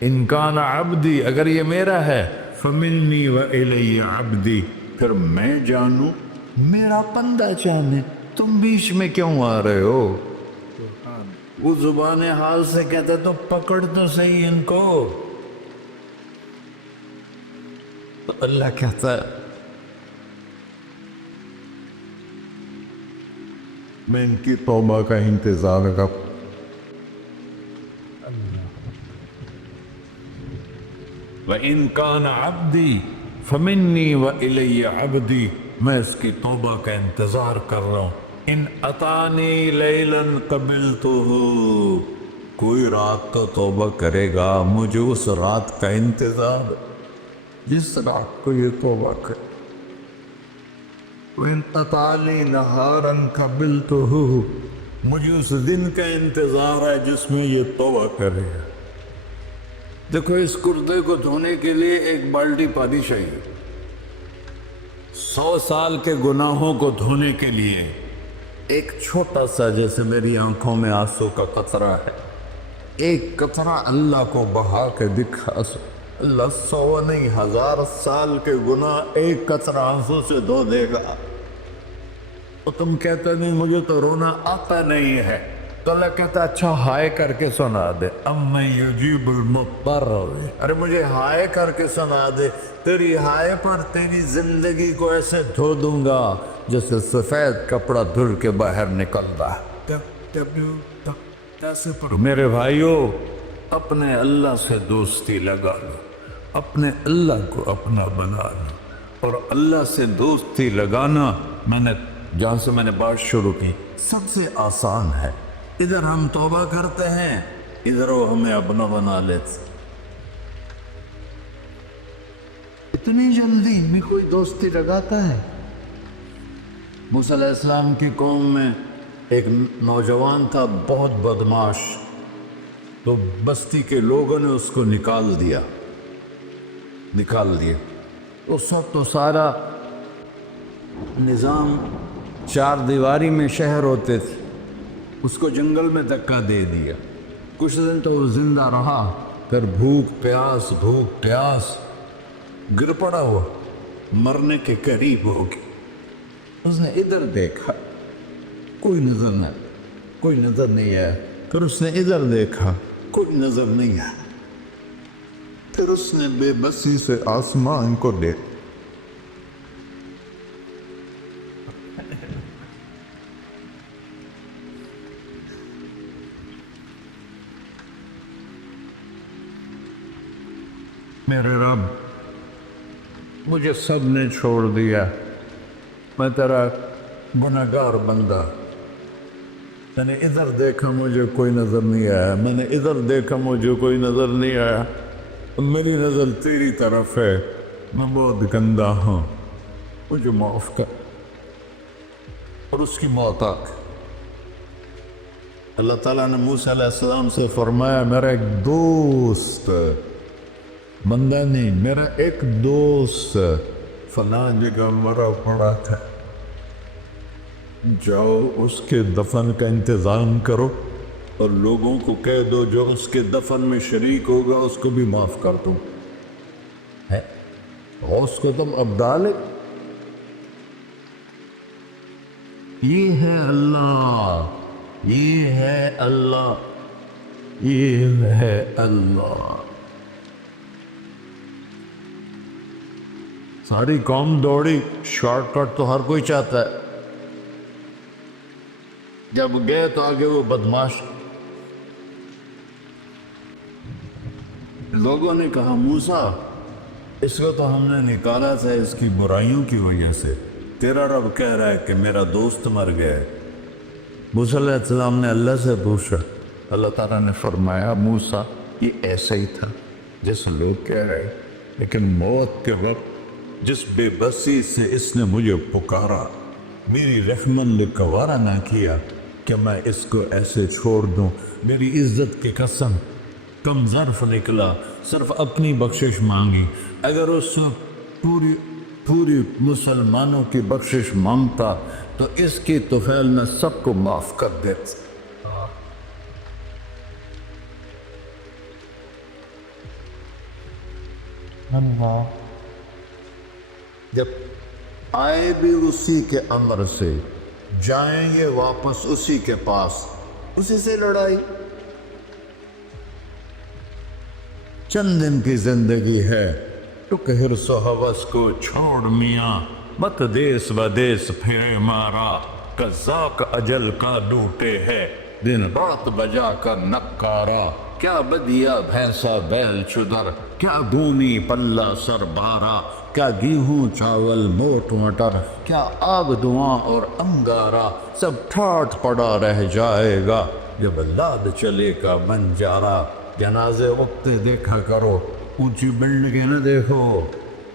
ان کان عبدی، اگر یہ میرا ہے، فمنی وإلی عبدی، پھر میں جانوں میرا بندہ جانے. تم بیچ میں کیوں آ رہے ہو؟ وہ زبان حال سے کہتا تو پکڑ تو صحیح ان کو. تو اللہ کہتا ہے میں ان کی توبہ کا انتظار کروں. وَإِن كَانَ عَبْدِي فَمِنِّي وَإِلَيَّ عَبْدِي، میں اس کی توبہ کا انتظار کر رہا ہوں. ان اتانی لیلاً قبلتہ، کوئی رات تو توبہ کرے گا، مجھے اس رات کا انتظار جس رات کو یہ توبہ کرے. وَإِن أَتَانِي نَهَارًا قَبِلْتُهُ، مجھے اس دن کا انتظار ہے جس میں یہ توبہ کرے گا. دیکھو اس کرتے کو دھونے کے لیے ایک بالٹی پانی چاہیے، 100 سال کے گناہوں کو دھونے کے لیے ایک چھوٹا سا، جیسے میری آنکھوں میں آنسو کا قطرہ ہے، ایک قطرہ اللہ کو بہا کے دکھا سو، اللہ 100 نہیں 1000 سال کے گناہ ایک قطرہ آنسو سے دھو دے گا. تو تم کہتے نہیں مجھے تو رونا آتا نہیں ہے، تو اللہ کہتا اچھا ہائے کر کے سنا دے. اَمَّن يُجِيبُ الْمُضْطَرَّ، ارے مجھے ہائے کر کے سنا دے، تیری ہائے پر تیری زندگی کو ایسے دھو دوں گا جیسے سفید کپڑا دھل کے باہر نکل رہا. میرے بھائیو، اپنے اللہ سے دوستی لگا لو، اپنے اللہ کو اپنا بنا لو. اور اللہ سے دوستی لگانا، جہاں سے میں نے بات شروع کی، سب سے آسان ہے. ادھر ہم توبہ کرتے ہیں، ادھر وہ ہمیں اپنا بنا لیتے. اتنی جلدی میں کوئی دوستی لگاتا ہے؟ موسیٰ علیہ السلام کی قوم میں ایک نوجوان تھا بہت بدماش، تو بستی کے لوگوں نے اس کو نکال دیا. اس وقت تو سارا نظام 4 دیواری میں شہر ہوتے تھے، اس کو جنگل میں دھکا دے دیا. کچھ دن تو وہ زندہ رہا، پھر بھوک پیاس گر پڑا، ہوا مرنے کے قریب ہو گیا. اس نے ادھر دیکھا، کوئی نظر نہیں آیا. پھر اس نے ادھر دیکھا، کوئی نظر نہیں آیا. پھر اس نے بے بسی سے آسمان کو دیکھا. میرے رب، مجھے سب نے چھوڑ دیا، میں تیرا گنہگار بندہ، میں نے ادھر دیکھا مجھے کوئی نظر نہیں آیا، میں نے ادھر دیکھا مجھے کوئی نظر نہیں آیا، میری نظر تیری طرف ہے، میں بہت گندا ہوں، مجھے معاف کر۔ اور اس کی موت آ گئی۔ اللہ تعالیٰ نے موسیٰ علیہ السلام سے فرمایا میرا ایک دوست، بندہ نہیں، میرا ایک دوست فلاں جگہ مرا پڑا تھا، جاؤ اس کے دفن کا انتظام کرو اور لوگوں کو کہہ دو جو اس کے دفن میں شریک ہوگا اس کو بھی معاف کر دو۔ ہے غوث کو تم ابدال ہے، یہ ہے اللہ، یہ ہے اللہ، یہ ہے اللہ۔ ساری قوم دوڑی، شارٹ کٹ تو ہر کوئی چاہتا ہے، جب گئے تو آگے وہ بدماش لوگوں نے کہا موسیٰ اس کو تو ہم نے نکالا تھا اس کی برائیوں کی وجہ سے، تیرا رب کہہ رہا ہے کہ میرا دوست مر گیا ہے۔ موسیٰ علیہ السلام نے اللہ سے پوچھا، اللہ تعالیٰ نے فرمایا موسیٰ یہ ایسا ہی تھا جس لوگ کہہ رہے، لیکن موت کے وقت جس بے بسی سے اس نے مجھے پکارا، میری رحمت نے گوارا نہ کیا کہ میں اس کو ایسے چھوڑ دوں، میری عزت کی قسم کم ظرف نکلا، صرف اپنی بخشش مانگی، اگر اس وقت پوری مسلمانوں کی بخشش مانگتا تو اس کی طفیل میں سب کو معاف کر دیتا۔ اللہ جب آئے بھی اسی کے امر سے، جائیں گے واپس اسی کے پاس، اسی سے لڑائی۔ چند دن کی زندگی ہے، ٹک حرص و ہوس کو چھوڑ میاں، مت دیس و دیس پھرے مارا، قذاق اجل کا لوٹے ہے، دن رات بجا کر نکارا، کیا بدیا بھینسا بیل چدر، کیا گونی پلہ سر بارا، کیا گیہوں چاول موٹ مٹر، کیا آگ دھواں اور انگارا، سب ٹھاٹھ پڑا رہ جائے گا جب لاد چلے کا بنجارا۔ جنازے اٹھتے دیکھا کرو، اونچی بلڈنگیں نہ دیکھو،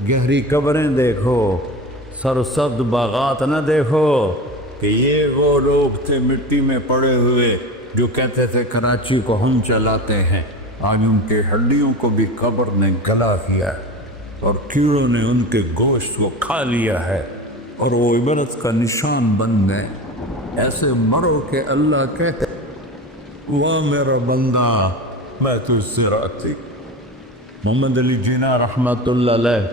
گہری قبریں دیکھو، سرسبز باغات نہ دیکھو کہ یہ وہ لوگ تھے مٹی میں پڑے ہوئے جو کہتے تھے کراچی کو ہم چلاتے ہیں، آج ان کے ہڈیوں کو بھی قبر نے گلا کیا ہے اور کیڑوں نے ان کے گوشت کو کھا لیا ہے اور وہ عبرت کا نشان بن گئے۔ ایسے مرو کہ اللہ کہتے واہ میرا بندہ میں تجھ سے راضی۔ محمد علی جناح رحمۃ اللہ علیہ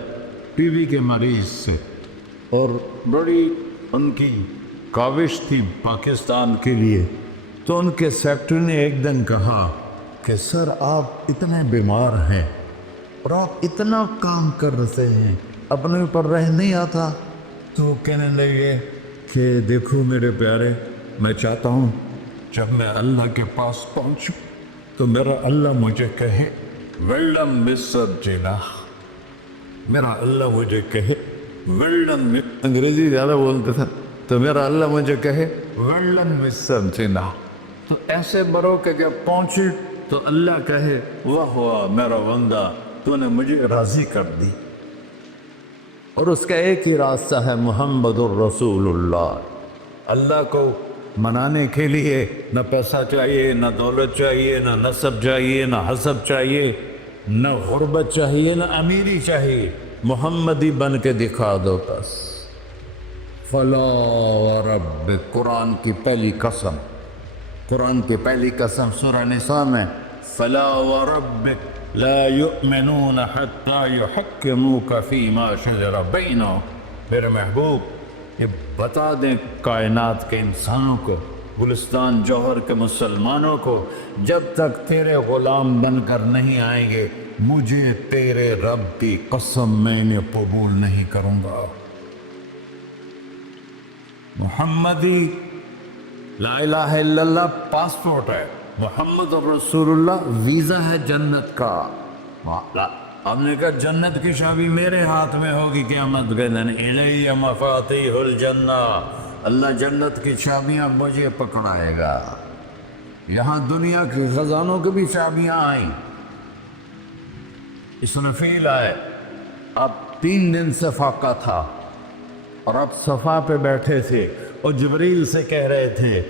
ٹی وی کے مریض سے، اور بڑی ان کی کاوش تھی پاکستان کے لیے، تو ان کے سیکٹری نے ایک دن کہا کہ سر آپ اتنے بیمار ہیں اور آپ اتنا کام کر رہے ہیں، اپنے اوپر رہ نہیں آتا؟ تو کہنے لگے کہ دیکھو میرے پیارے، میں چاہتا ہوں جب میں اللہ کے پاس پہنچوں تو میرا اللہ مجھے کہے ویلڈن مسٹر جناح، میرا اللہ مجھے کہے ویلڈن، انگریزی زیادہ بولتے تھے، تو میرا اللہ مجھے کہے ویلڈن مسٹر جناح۔ تو ایسے برو کہ جب پہنچے تو اللہ کہے واہ واہ میرا بندہ تو نے مجھے راضی کر دی۔ اور اس کا ایک ہی راستہ ہے محمد الرسول اللہ۔ اللہ کو منانے کے لیے نہ پیسہ چاہیے، نہ دولت چاہیے، نہ نسب چاہیے، نہ حسب چاہیے، نہ غربت چاہیے، نہ امیری چاہیے، محمدی بن کے دکھا دو بس۔ فلا ورب، قرآن کی پہلی قسم، قرآن کی پہلی قسم سورہ نساء میں، فلا وربک لا یؤمنون حتی یحکموک فیما شجر بینہم، میرے محبوب یہ بتا دیں کائنات کے انسانوں کو، گلستان جوہر کے مسلمانوں کو، جب تک تیرے غلام بن کر نہیں آئیں گے مجھے تیرے رب کی قسم میں انہیں قبول نہیں کروں گا۔ محمدی لا الہ الا اللہ پاسپورٹ ہے، محمد الرسول اللہ ویزا ہے جنت کا۔ ہم نے کہا جنت کی چابی میرے ہاتھ میں ہوگی قیامت کے دن، الیہ مفاتیح الجنہ، اللہ جنت کی چابیاں مجھے پکڑائے گا۔ یہاں دنیا کی خزانوں کی بھی چابیاں آئیں۔ اسرافیل آئے، اب 3 دن سے فاقہ تھا اور اب صفا پہ بیٹھے تھے اور جبریل سے کہہ رہے تھے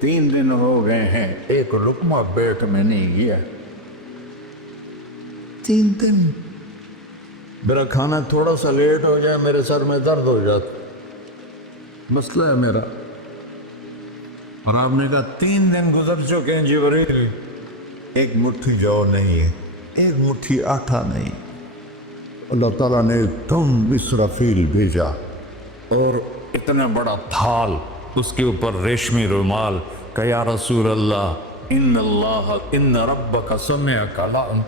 3 دن ہو گئے ہیں، ایک لقمہ پیٹ میں نہیں گیا۔ 3 دن میرا کھانا تھوڑا سا لیٹ ہو جائے میرے سر میں درد ہو جاتا، مسئلہ ہے میرا۔ اور آپ نے کہا 3 دن گزر چکے ہیں جبریل، ایک مٹھی جو نہیں ہے، ایک مٹھی آٹا نہیں۔ اللہ تعالیٰ نے تم اسرافیل بھیجا اور اتنا بڑا تھال، اس کے اوپر ریشمی رومال، کہ یا رسول اللہ ان ربک سمع کلام،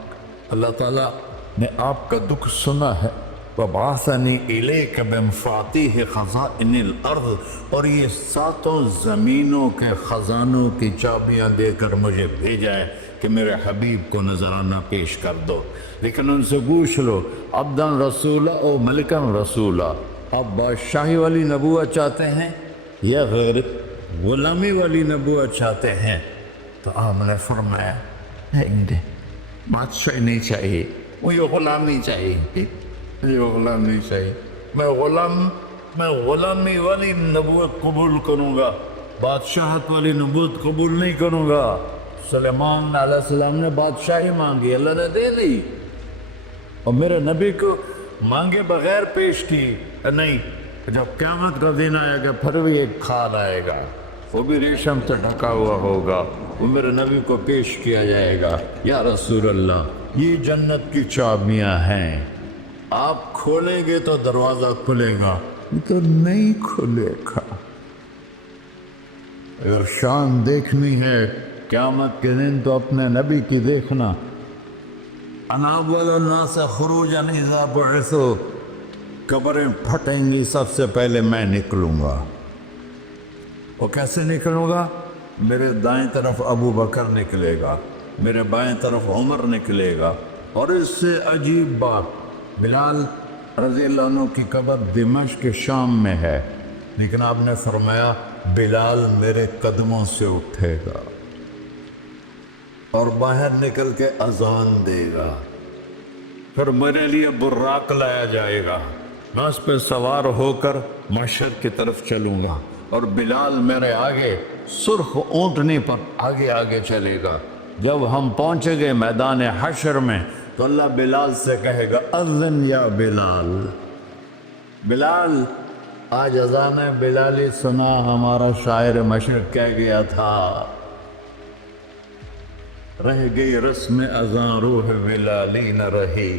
اللہ تعالیٰ نے آپ کا دکھ سنا ہے۔ وَبَعَثَنِي إِلَيْكَ بِمَفَاتِيحِ خَزَائِنِ الْأَرْضِ، اور یہ 7 زمینوں کے خزانوں کی چابیاں دے کر مجھے بھیجا ہے کہ میرے حبیب کو نذرانہ پیش کر دو۔ لیکن ان سے پوچھ لو عبداً رسولہ او ملکاً رسولہ، آپ بادشاہی والی نبوت چاہتے ہیں یا غیر غلامی والی نبوت چاہتے ہیں؟ تو آپ نے فرمایا بادشاہی نہیں چاہیے، مجھے غلام نہیں چاہیے، مجھے غلام نہیں چاہیے، میں غلامی والی نبوت قبول کروں گا، بادشاہت والی نبوت قبول نہیں کروں گا۔ سلیمان علیہ السلام نے بادشاہی مانگی، اللہ نے دے دی، اور میرے نبی کو مانگے بغیر پیش کی نہیں۔ جب قیامت کا دن آئے گا پھر بھی ایک کھال آئے گا، وہ بھی ریشم سے ڈھکا ہوا ہوگا، وہ میرے نبی کو پیش کیا جائے گا، یا رسول اللہ یہ جنت کی چابیاں ہیں، آپ کھولیں گے تو دروازہ کھلے گا، تو نہیں کھلے گا۔ اگر شان دیکھنی ہے قیامت کے دن تو اپنے نبی کی دیکھنا۔ انا اول الناس خروجا اذا بعثوا، قبریں پھٹیں گی سب سے پہلے میں نکلوں گا۔ وہ کیسے نکلوں گا؟ میرے دائیں طرف ابو بکر نکلے گا، میرے بائیں طرف عمر نکلے گا، اور اس سے عجیب بات، بلال رضی اللہ عنہ کی قبر دمشق شام میں ہے، لیکن آپ نے فرمایا بلال میرے قدموں سے اٹھے گا اور باہر نکل کے اذان دے گا، پھر میرے لیے براق لایا جائے گا، میں اس پہ سوار ہو کر محشر کی طرف چلوں گا، اور بلال میرے آگے سرخ اونٹنی پر آگے آگے چلے گا۔ جب ہم پہنچے گے میدان حشر میں تو اللہ بلال سے کہے گا اذن یا بلال، بلال آج اذان بلالی سنا، ہمارا شاعر مشرق کہہ گیا تھا، رہ گئی رسم اذان روح بلالی نہ رہی،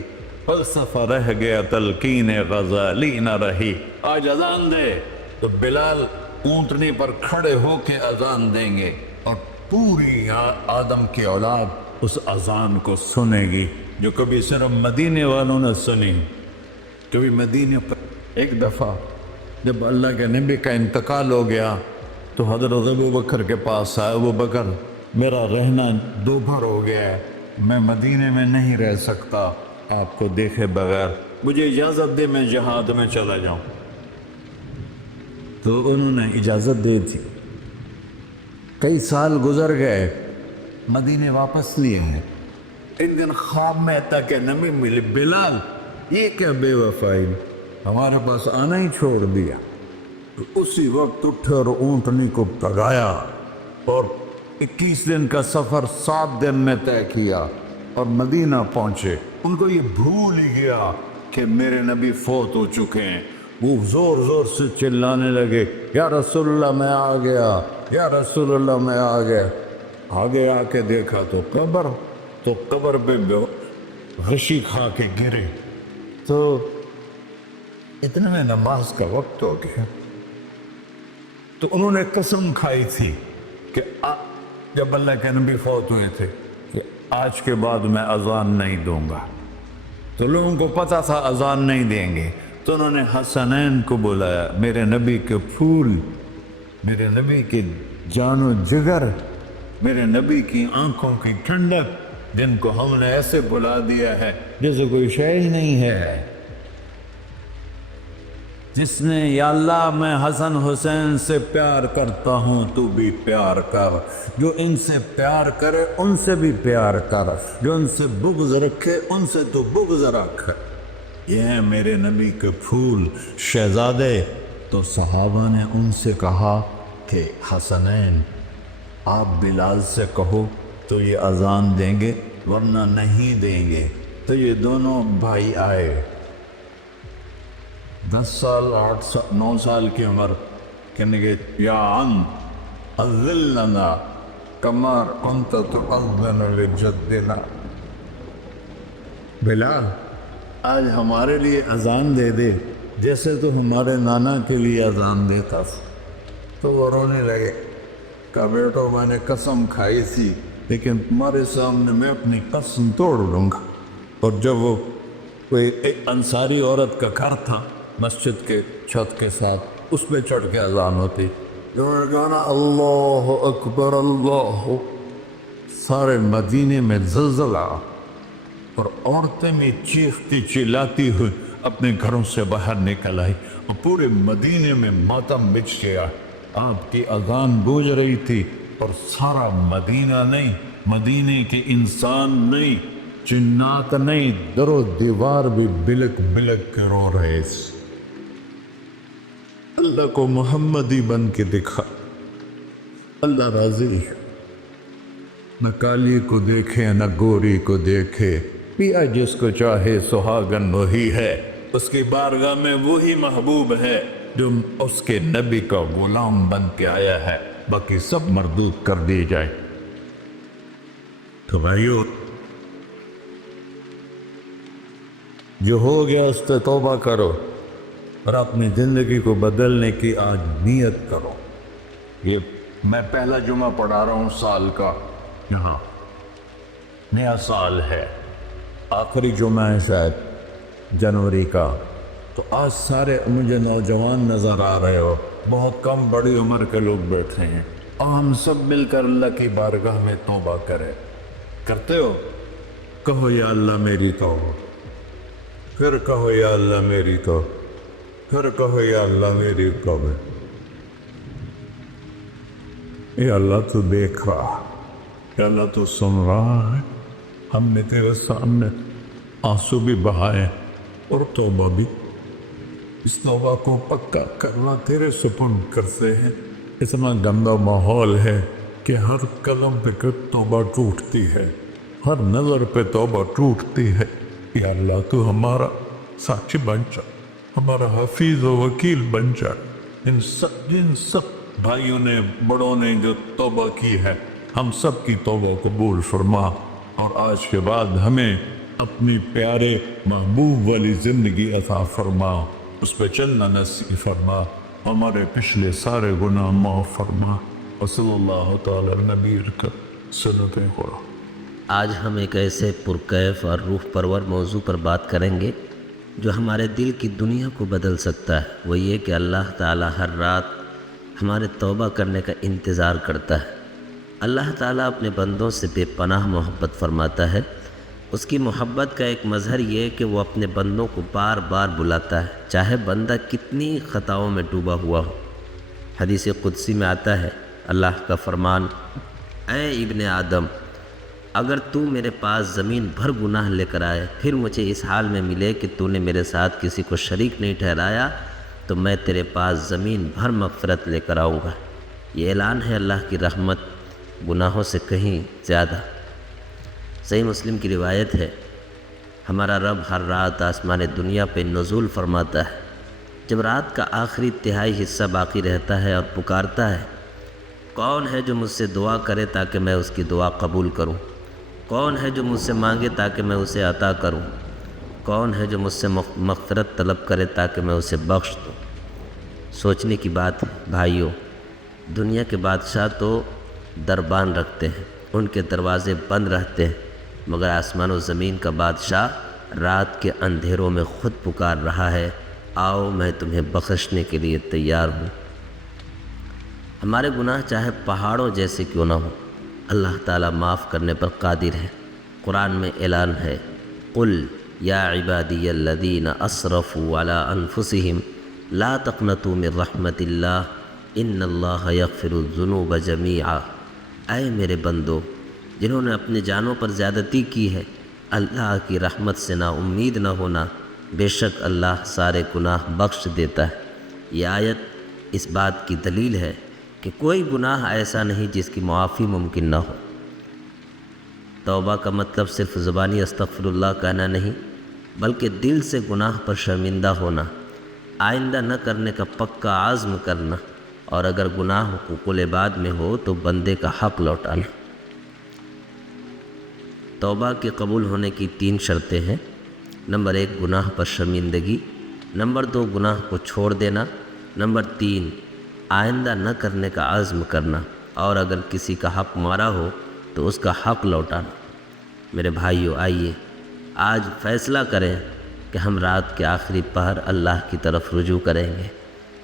فلسفہ رہ گیا تلقین غزالی نہ رہی۔ آج اذان دے تو بلال اونٹنی پر کھڑے ہو کے اذان دیں گے، اور پوری آدم کی اولاد اس اذان کو سنے گی، جو کبھی صرف مدینے والوں نے سنی۔ کبھی مدینے پر ایک دفعہ جب اللہ کے نبی کا انتقال ہو گیا تو حضرت ابو بکر کے پاس آئے، ابو بکر میرا رہنا دوبھر ہو گیا ہے، میں مدینے میں نہیں رہ سکتا آپ کو دیکھے بغیر، مجھے اجازت دے میں جہاد میں چلا جاؤں۔ تو انہوں نے اجازت دے دی۔ کئی سال گزر گئے، مدینے واپس لیے ہیں، ایک دن خواب میں تک نبی ملی، بلال یہ کیا بے وفائی، ہمارے پاس آنا ہی چھوڑ دیا۔ تو اسی وقت اٹھے اور اونٹنی کو پگایا اور 21 دن کا سفر 7 دن میں طے کیا اور مدینہ پہنچے۔ ان کو یہ بھول ہی گیا کہ میرے نبی فوت ہو چکے ہیں۔ وہ زور زور سے چلانے لگے، یا رسول اللہ میں آ گیا، یا رسول اللہ میں آ گیا۔ آگے آ کے دیکھا تو قبر پہ غشی کھا کے گرے۔ تو اتنے میں نماز کا وقت ہو گیا۔ تو انہوں نے قسم کھائی تھی کہ جب اللہ کے نبی فوت ہوئے تھے کہ آج کے بعد میں اذان نہیں دوں گا۔ تو لوگوں کو پتہ تھا اذان نہیں دیں گے، تو انہوں نے حسنین کو بلایا، میرے نبی کے پھول، میرے نبی کے جان و جگر، میرے نبی کی آنکھوں کی ٹھنڈک، جن کو ہم نے ایسے بلا دیا ہے جیسے کوئی شے ہی نہیں ہے۔ جس نے یا اللہ میں حسن حسین سے پیار کرتا ہوں تو بھی پیار کر، جو ان سے پیار کرے ان سے بھی پیار کر، جو ان سے بغض رکھے ان سے تو بغض رکھ۔ یہ ہیں میرے نبی کے پھول شہزادے۔ تو صحابہ نے ان سے کہا کہ حسنین آپ بلال سے کہو تو یہ اذان دیں گے، ورنہ نہیں دیں گے۔ تو یہ دونوں بھائی آئے، 10 سال 9 سال کی عمر، کہنے گے یا عم اذن لنا کما کنت تؤذن لجدنا، بلال آج ہمارے لیے اذان دے دے جیسے تو ہمارے نانا کے لیے اذان دیتا تھا۔ تو وہ رونے لگے، کہا بیٹو میں نے قسم کھائی تھی لیکن تمہارے سامنے میں اپنی قسم توڑ لوں گا۔ اور جب وہ کوئی ایک انصاری عورت کا گھر تھا مسجد کے چھت کے ساتھ، اس پہ چڑھ کے اذان ہوتی، جو گانا اللہ اکبر اللہ، سارے مدینے میں زلزلہ، اور عورتیں بھی چیختی چلاتی ہوئی اپنے گھروں سے باہر نکل آئی، اور پورے مدینے میں ماتم مچ گیا۔ آپ کی اذان گونج رہی تھی اور سارا مدینہ نہیں، مدینے کے انسان نہیں، جنات نہیں، در و دیوار بھی بلک بلک کے رو رہے تھے۔ اللہ کو محمدی بن کے دکھا، اللہ راضی ہے، نہ کالی کو دیکھے نہ گوری کو دیکھے، پیا جس کو چاہے سہاگن وہی ہے، اس کی بارگاہ میں وہی محبوب ہے جو اس کے نبی کا غلام بن کے آیا ہے، باقی سب مردود کر دی جائے۔ تو بھائیو جو ہو گیا اس سے توبہ کرو اور اپنی زندگی کو بدلنے کی آج نیت کرو۔ یہ میں پہلا جمعہ پڑھا رہا ہوں سال کا، یہاں نیا سال ہے، آخری جمعہ ہے شاید جنوری کا، تو آج سارے مجھے نوجوان نظر آ رہے ہو، بہت کم بڑی عمر کے لوگ بیٹھے ہیں، اور ہم سب مل کر اللہ کی بارگاہ میں توبہ کریں۔ کرتے ہو؟ کہو یا اللہ میری توبہ، پھر کہو یا اللہ میری توبہ، پھر کہو یا اللہ میری توبہ۔ یا اللہ تو دیکھ رہا، یا اللہ تو سن رہا ہے، ہم نے تیرے سامنے آنسو بھی بہائے اور توبہ بھی، اس توبہ کو پکا کرنا تیرے سپرد کرتے ہیں۔ اتنا گندا ماحول ہے کہ ہر قدم پہ توبہ ٹوٹتی ہے، ہر نظر پہ توبہ ٹوٹتی ہے۔ یا اللہ تو ہمارا ساچی بن جا، ہمارا حفیظ و وکیل بن جا۔ جن سب بھائیوں نے بڑوں نے جو توبہ کی ہے، ہم سب کی توبہ قبول فرما، اور آج کے بعد ہمیں اپنی پیارے محبوب والی زندگی عطا فرما، اس پہ چلنا نصیب فرما، ہمارے پچھلے سارے گناہ معاف فرما۔ وصلی اللہ تعالی نبی کا صدق قرآن۔ آج ہم ایک ایسے پرکیف اور روح پرور موضوع پر بات کریں گے جو ہمارے دل کی دنیا کو بدل سکتا ہے۔ وہ یہ کہ اللہ تعالیٰ ہر رات ہمارے توبہ کرنے کا انتظار کرتا ہے۔ اللہ تعالیٰ اپنے بندوں سے بے پناہ محبت فرماتا ہے۔ اس کی محبت کا ایک مظہر یہ کہ وہ اپنے بندوں کو بار بار بلاتا ہے، چاہے بندہ کتنی خطاؤں میں ڈوبا ہوا ہو۔ حدیث قدسی میں آتا ہے اللہ کا فرمان، اے ابن آدم، اگر تو میرے پاس زمین بھر گناہ لے کر آئے، پھر مجھے اس حال میں ملے کہ تو نے میرے ساتھ کسی کو شریک نہیں ٹھہرایا، تو میں تیرے پاس زمین بھر مغفرت لے کر آؤں گا۔ یہ اعلان ہے اللہ کی رحمت گناہوں سے کہیں زیادہ۔ صحیح مسلم کی روایت ہے، ہمارا رب ہر رات آسمان دنیا پہ نزول فرماتا ہے۔ جب رات کا آخری تہائی حصہ باقی رہتا ہے اور پکارتا ہے، کون ہے جو مجھ سے دعا کرے تاکہ میں اس کی دعا قبول کروں؟ کون ہے جو مجھ سے مانگے تاکہ میں اسے عطا کروں؟ کون ہے جو مجھ سے مغفرت طلب کرے تاکہ میں اسے بخش دوں؟ سوچنے کی بات ہے بھائیوں، دنیا کے بادشاہ تو دربان رکھتے ہیں، ان کے دروازے بند رہتے ہیں، مگر آسمان و زمین کا بادشاہ رات کے اندھیروں میں خود پکار رہا ہے، آؤ میں تمہیں بخشنے کے لیے تیار ہوں۔ ہمارے گناہ چاہے پہاڑوں جیسے کیوں نہ ہو، اللہ تعالیٰ معاف کرنے پر قادر ہے۔ قرآن میں اعلان ہے، قل یا عبادی الذین اسرفوا علی انفسہم لا تقنطوا من رحمت اللہ ان اللہ یغفر الذنوب جمیعا۔ اے میرے بندو جنہوں نے اپنے جانوں پر زیادتی کی ہے، اللہ کی رحمت سے نا امید نہ ہونا، بے شک اللہ سارے گناہ بخش دیتا ہے۔ یہ آیت اس بات کی دلیل ہے کہ کوئی گناہ ایسا نہیں جس کی معافی ممکن نہ ہو۔ توبہ کا مطلب صرف زبانی استغفر اللہ کہنا نہیں، بلکہ دل سے گناہ پر شرمندہ ہونا، آئندہ نہ کرنے کا پکا عزم کرنا، اور اگر گناہ حقوق العباد میں ہو تو بندے کا حق لوٹانا۔ توبہ کے قبول ہونے کی 3 شرطیں ہیں۔ نمبر 1 گناہ پر شرمندگی، نمبر 2 گناہ کو چھوڑ دینا، نمبر 3 آئندہ نہ کرنے کا عزم کرنا، اور اگر کسی کا حق مارا ہو تو اس کا حق لوٹانا۔ میرے بھائیو، آئیے آج فیصلہ کریں کہ ہم رات کے آخری پہر اللہ کی طرف رجوع کریں گے،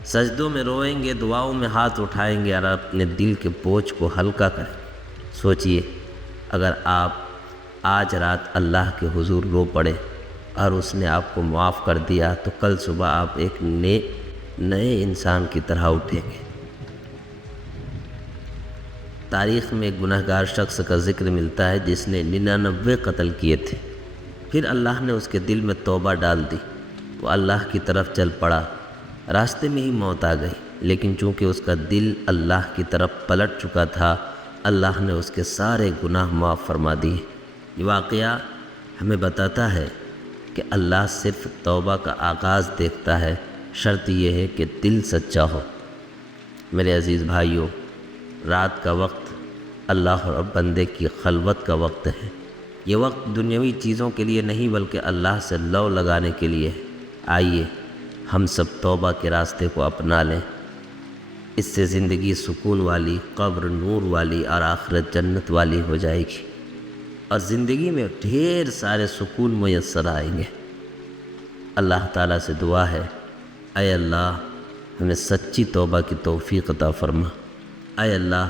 سجدوں میں روئیں گے، دعاؤں میں ہاتھ اٹھائیں گے اور اپنے دل کے بوجھ کو ہلکا کریں۔ سوچئے اگر آپ آج رات اللہ کے حضور رو پڑے اور اس نے آپ کو معاف کر دیا تو کل صبح آپ ایک نئے انسان کی طرح اٹھیں گے۔ تاریخ میں ایک گناہ گار شخص کا ذکر ملتا ہے جس نے 99 قتل کیے تھے، پھر اللہ نے اس کے دل میں توبہ ڈال دی، وہ اللہ کی طرف چل پڑا، راستے میں ہی موت آ گئی، لیکن چونکہ اس کا دل اللہ کی طرف پلٹ چکا تھا، اللہ نے اس کے سارے گناہ معاف فرما دیے۔ یہ واقعہ ہمیں بتاتا ہے کہ اللہ صرف توبہ کا آغاز دیکھتا ہے، شرط یہ ہے کہ دل سچا ہو۔ میرے عزیز بھائیوں، رات کا وقت اللہ اور بندے کی خلوت کا وقت ہے۔ یہ وقت دنیاوی چیزوں کے لیے نہیں بلکہ اللہ سے لو لگانے کے لیے ہے۔ آئیے ہم سب توبہ کے راستے کو اپنا لیں، اس سے زندگی سکون والی، قبر نور والی اور آخرت جنت والی ہو جائے گی، اور زندگی میں ڈھیر سارے سکون میسر آئیں گے۔ اللہ تعالیٰ سے دعا ہے، اے اللہ ہمیں سچی توبہ کی توفیق عطا فرما۔ اے اللہ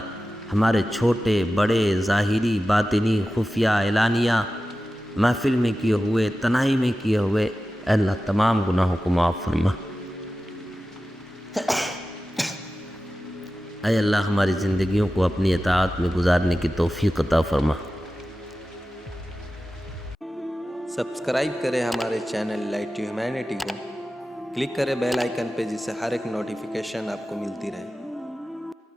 ہمارے چھوٹے بڑے، ظاہری باطنی، خفیہ اعلانیہ، محفل میں کیے ہوئے، تنہائی میں کیے ہوئے، اے اللہ تمام گناہوں کو معاف فرما۔ اے اللہ ہماری زندگیوں کو اپنی اطاعت میں گزارنے کی توفیق عطا فرما۔ سبسکرائب کریں ہمارے چینل لائٹ ٹو ہیومینٹی کو، کلک کریں بیل آئیکن پہ جس سے ہر ایک نوٹیفیکیشن آپ کو ملتی رہے۔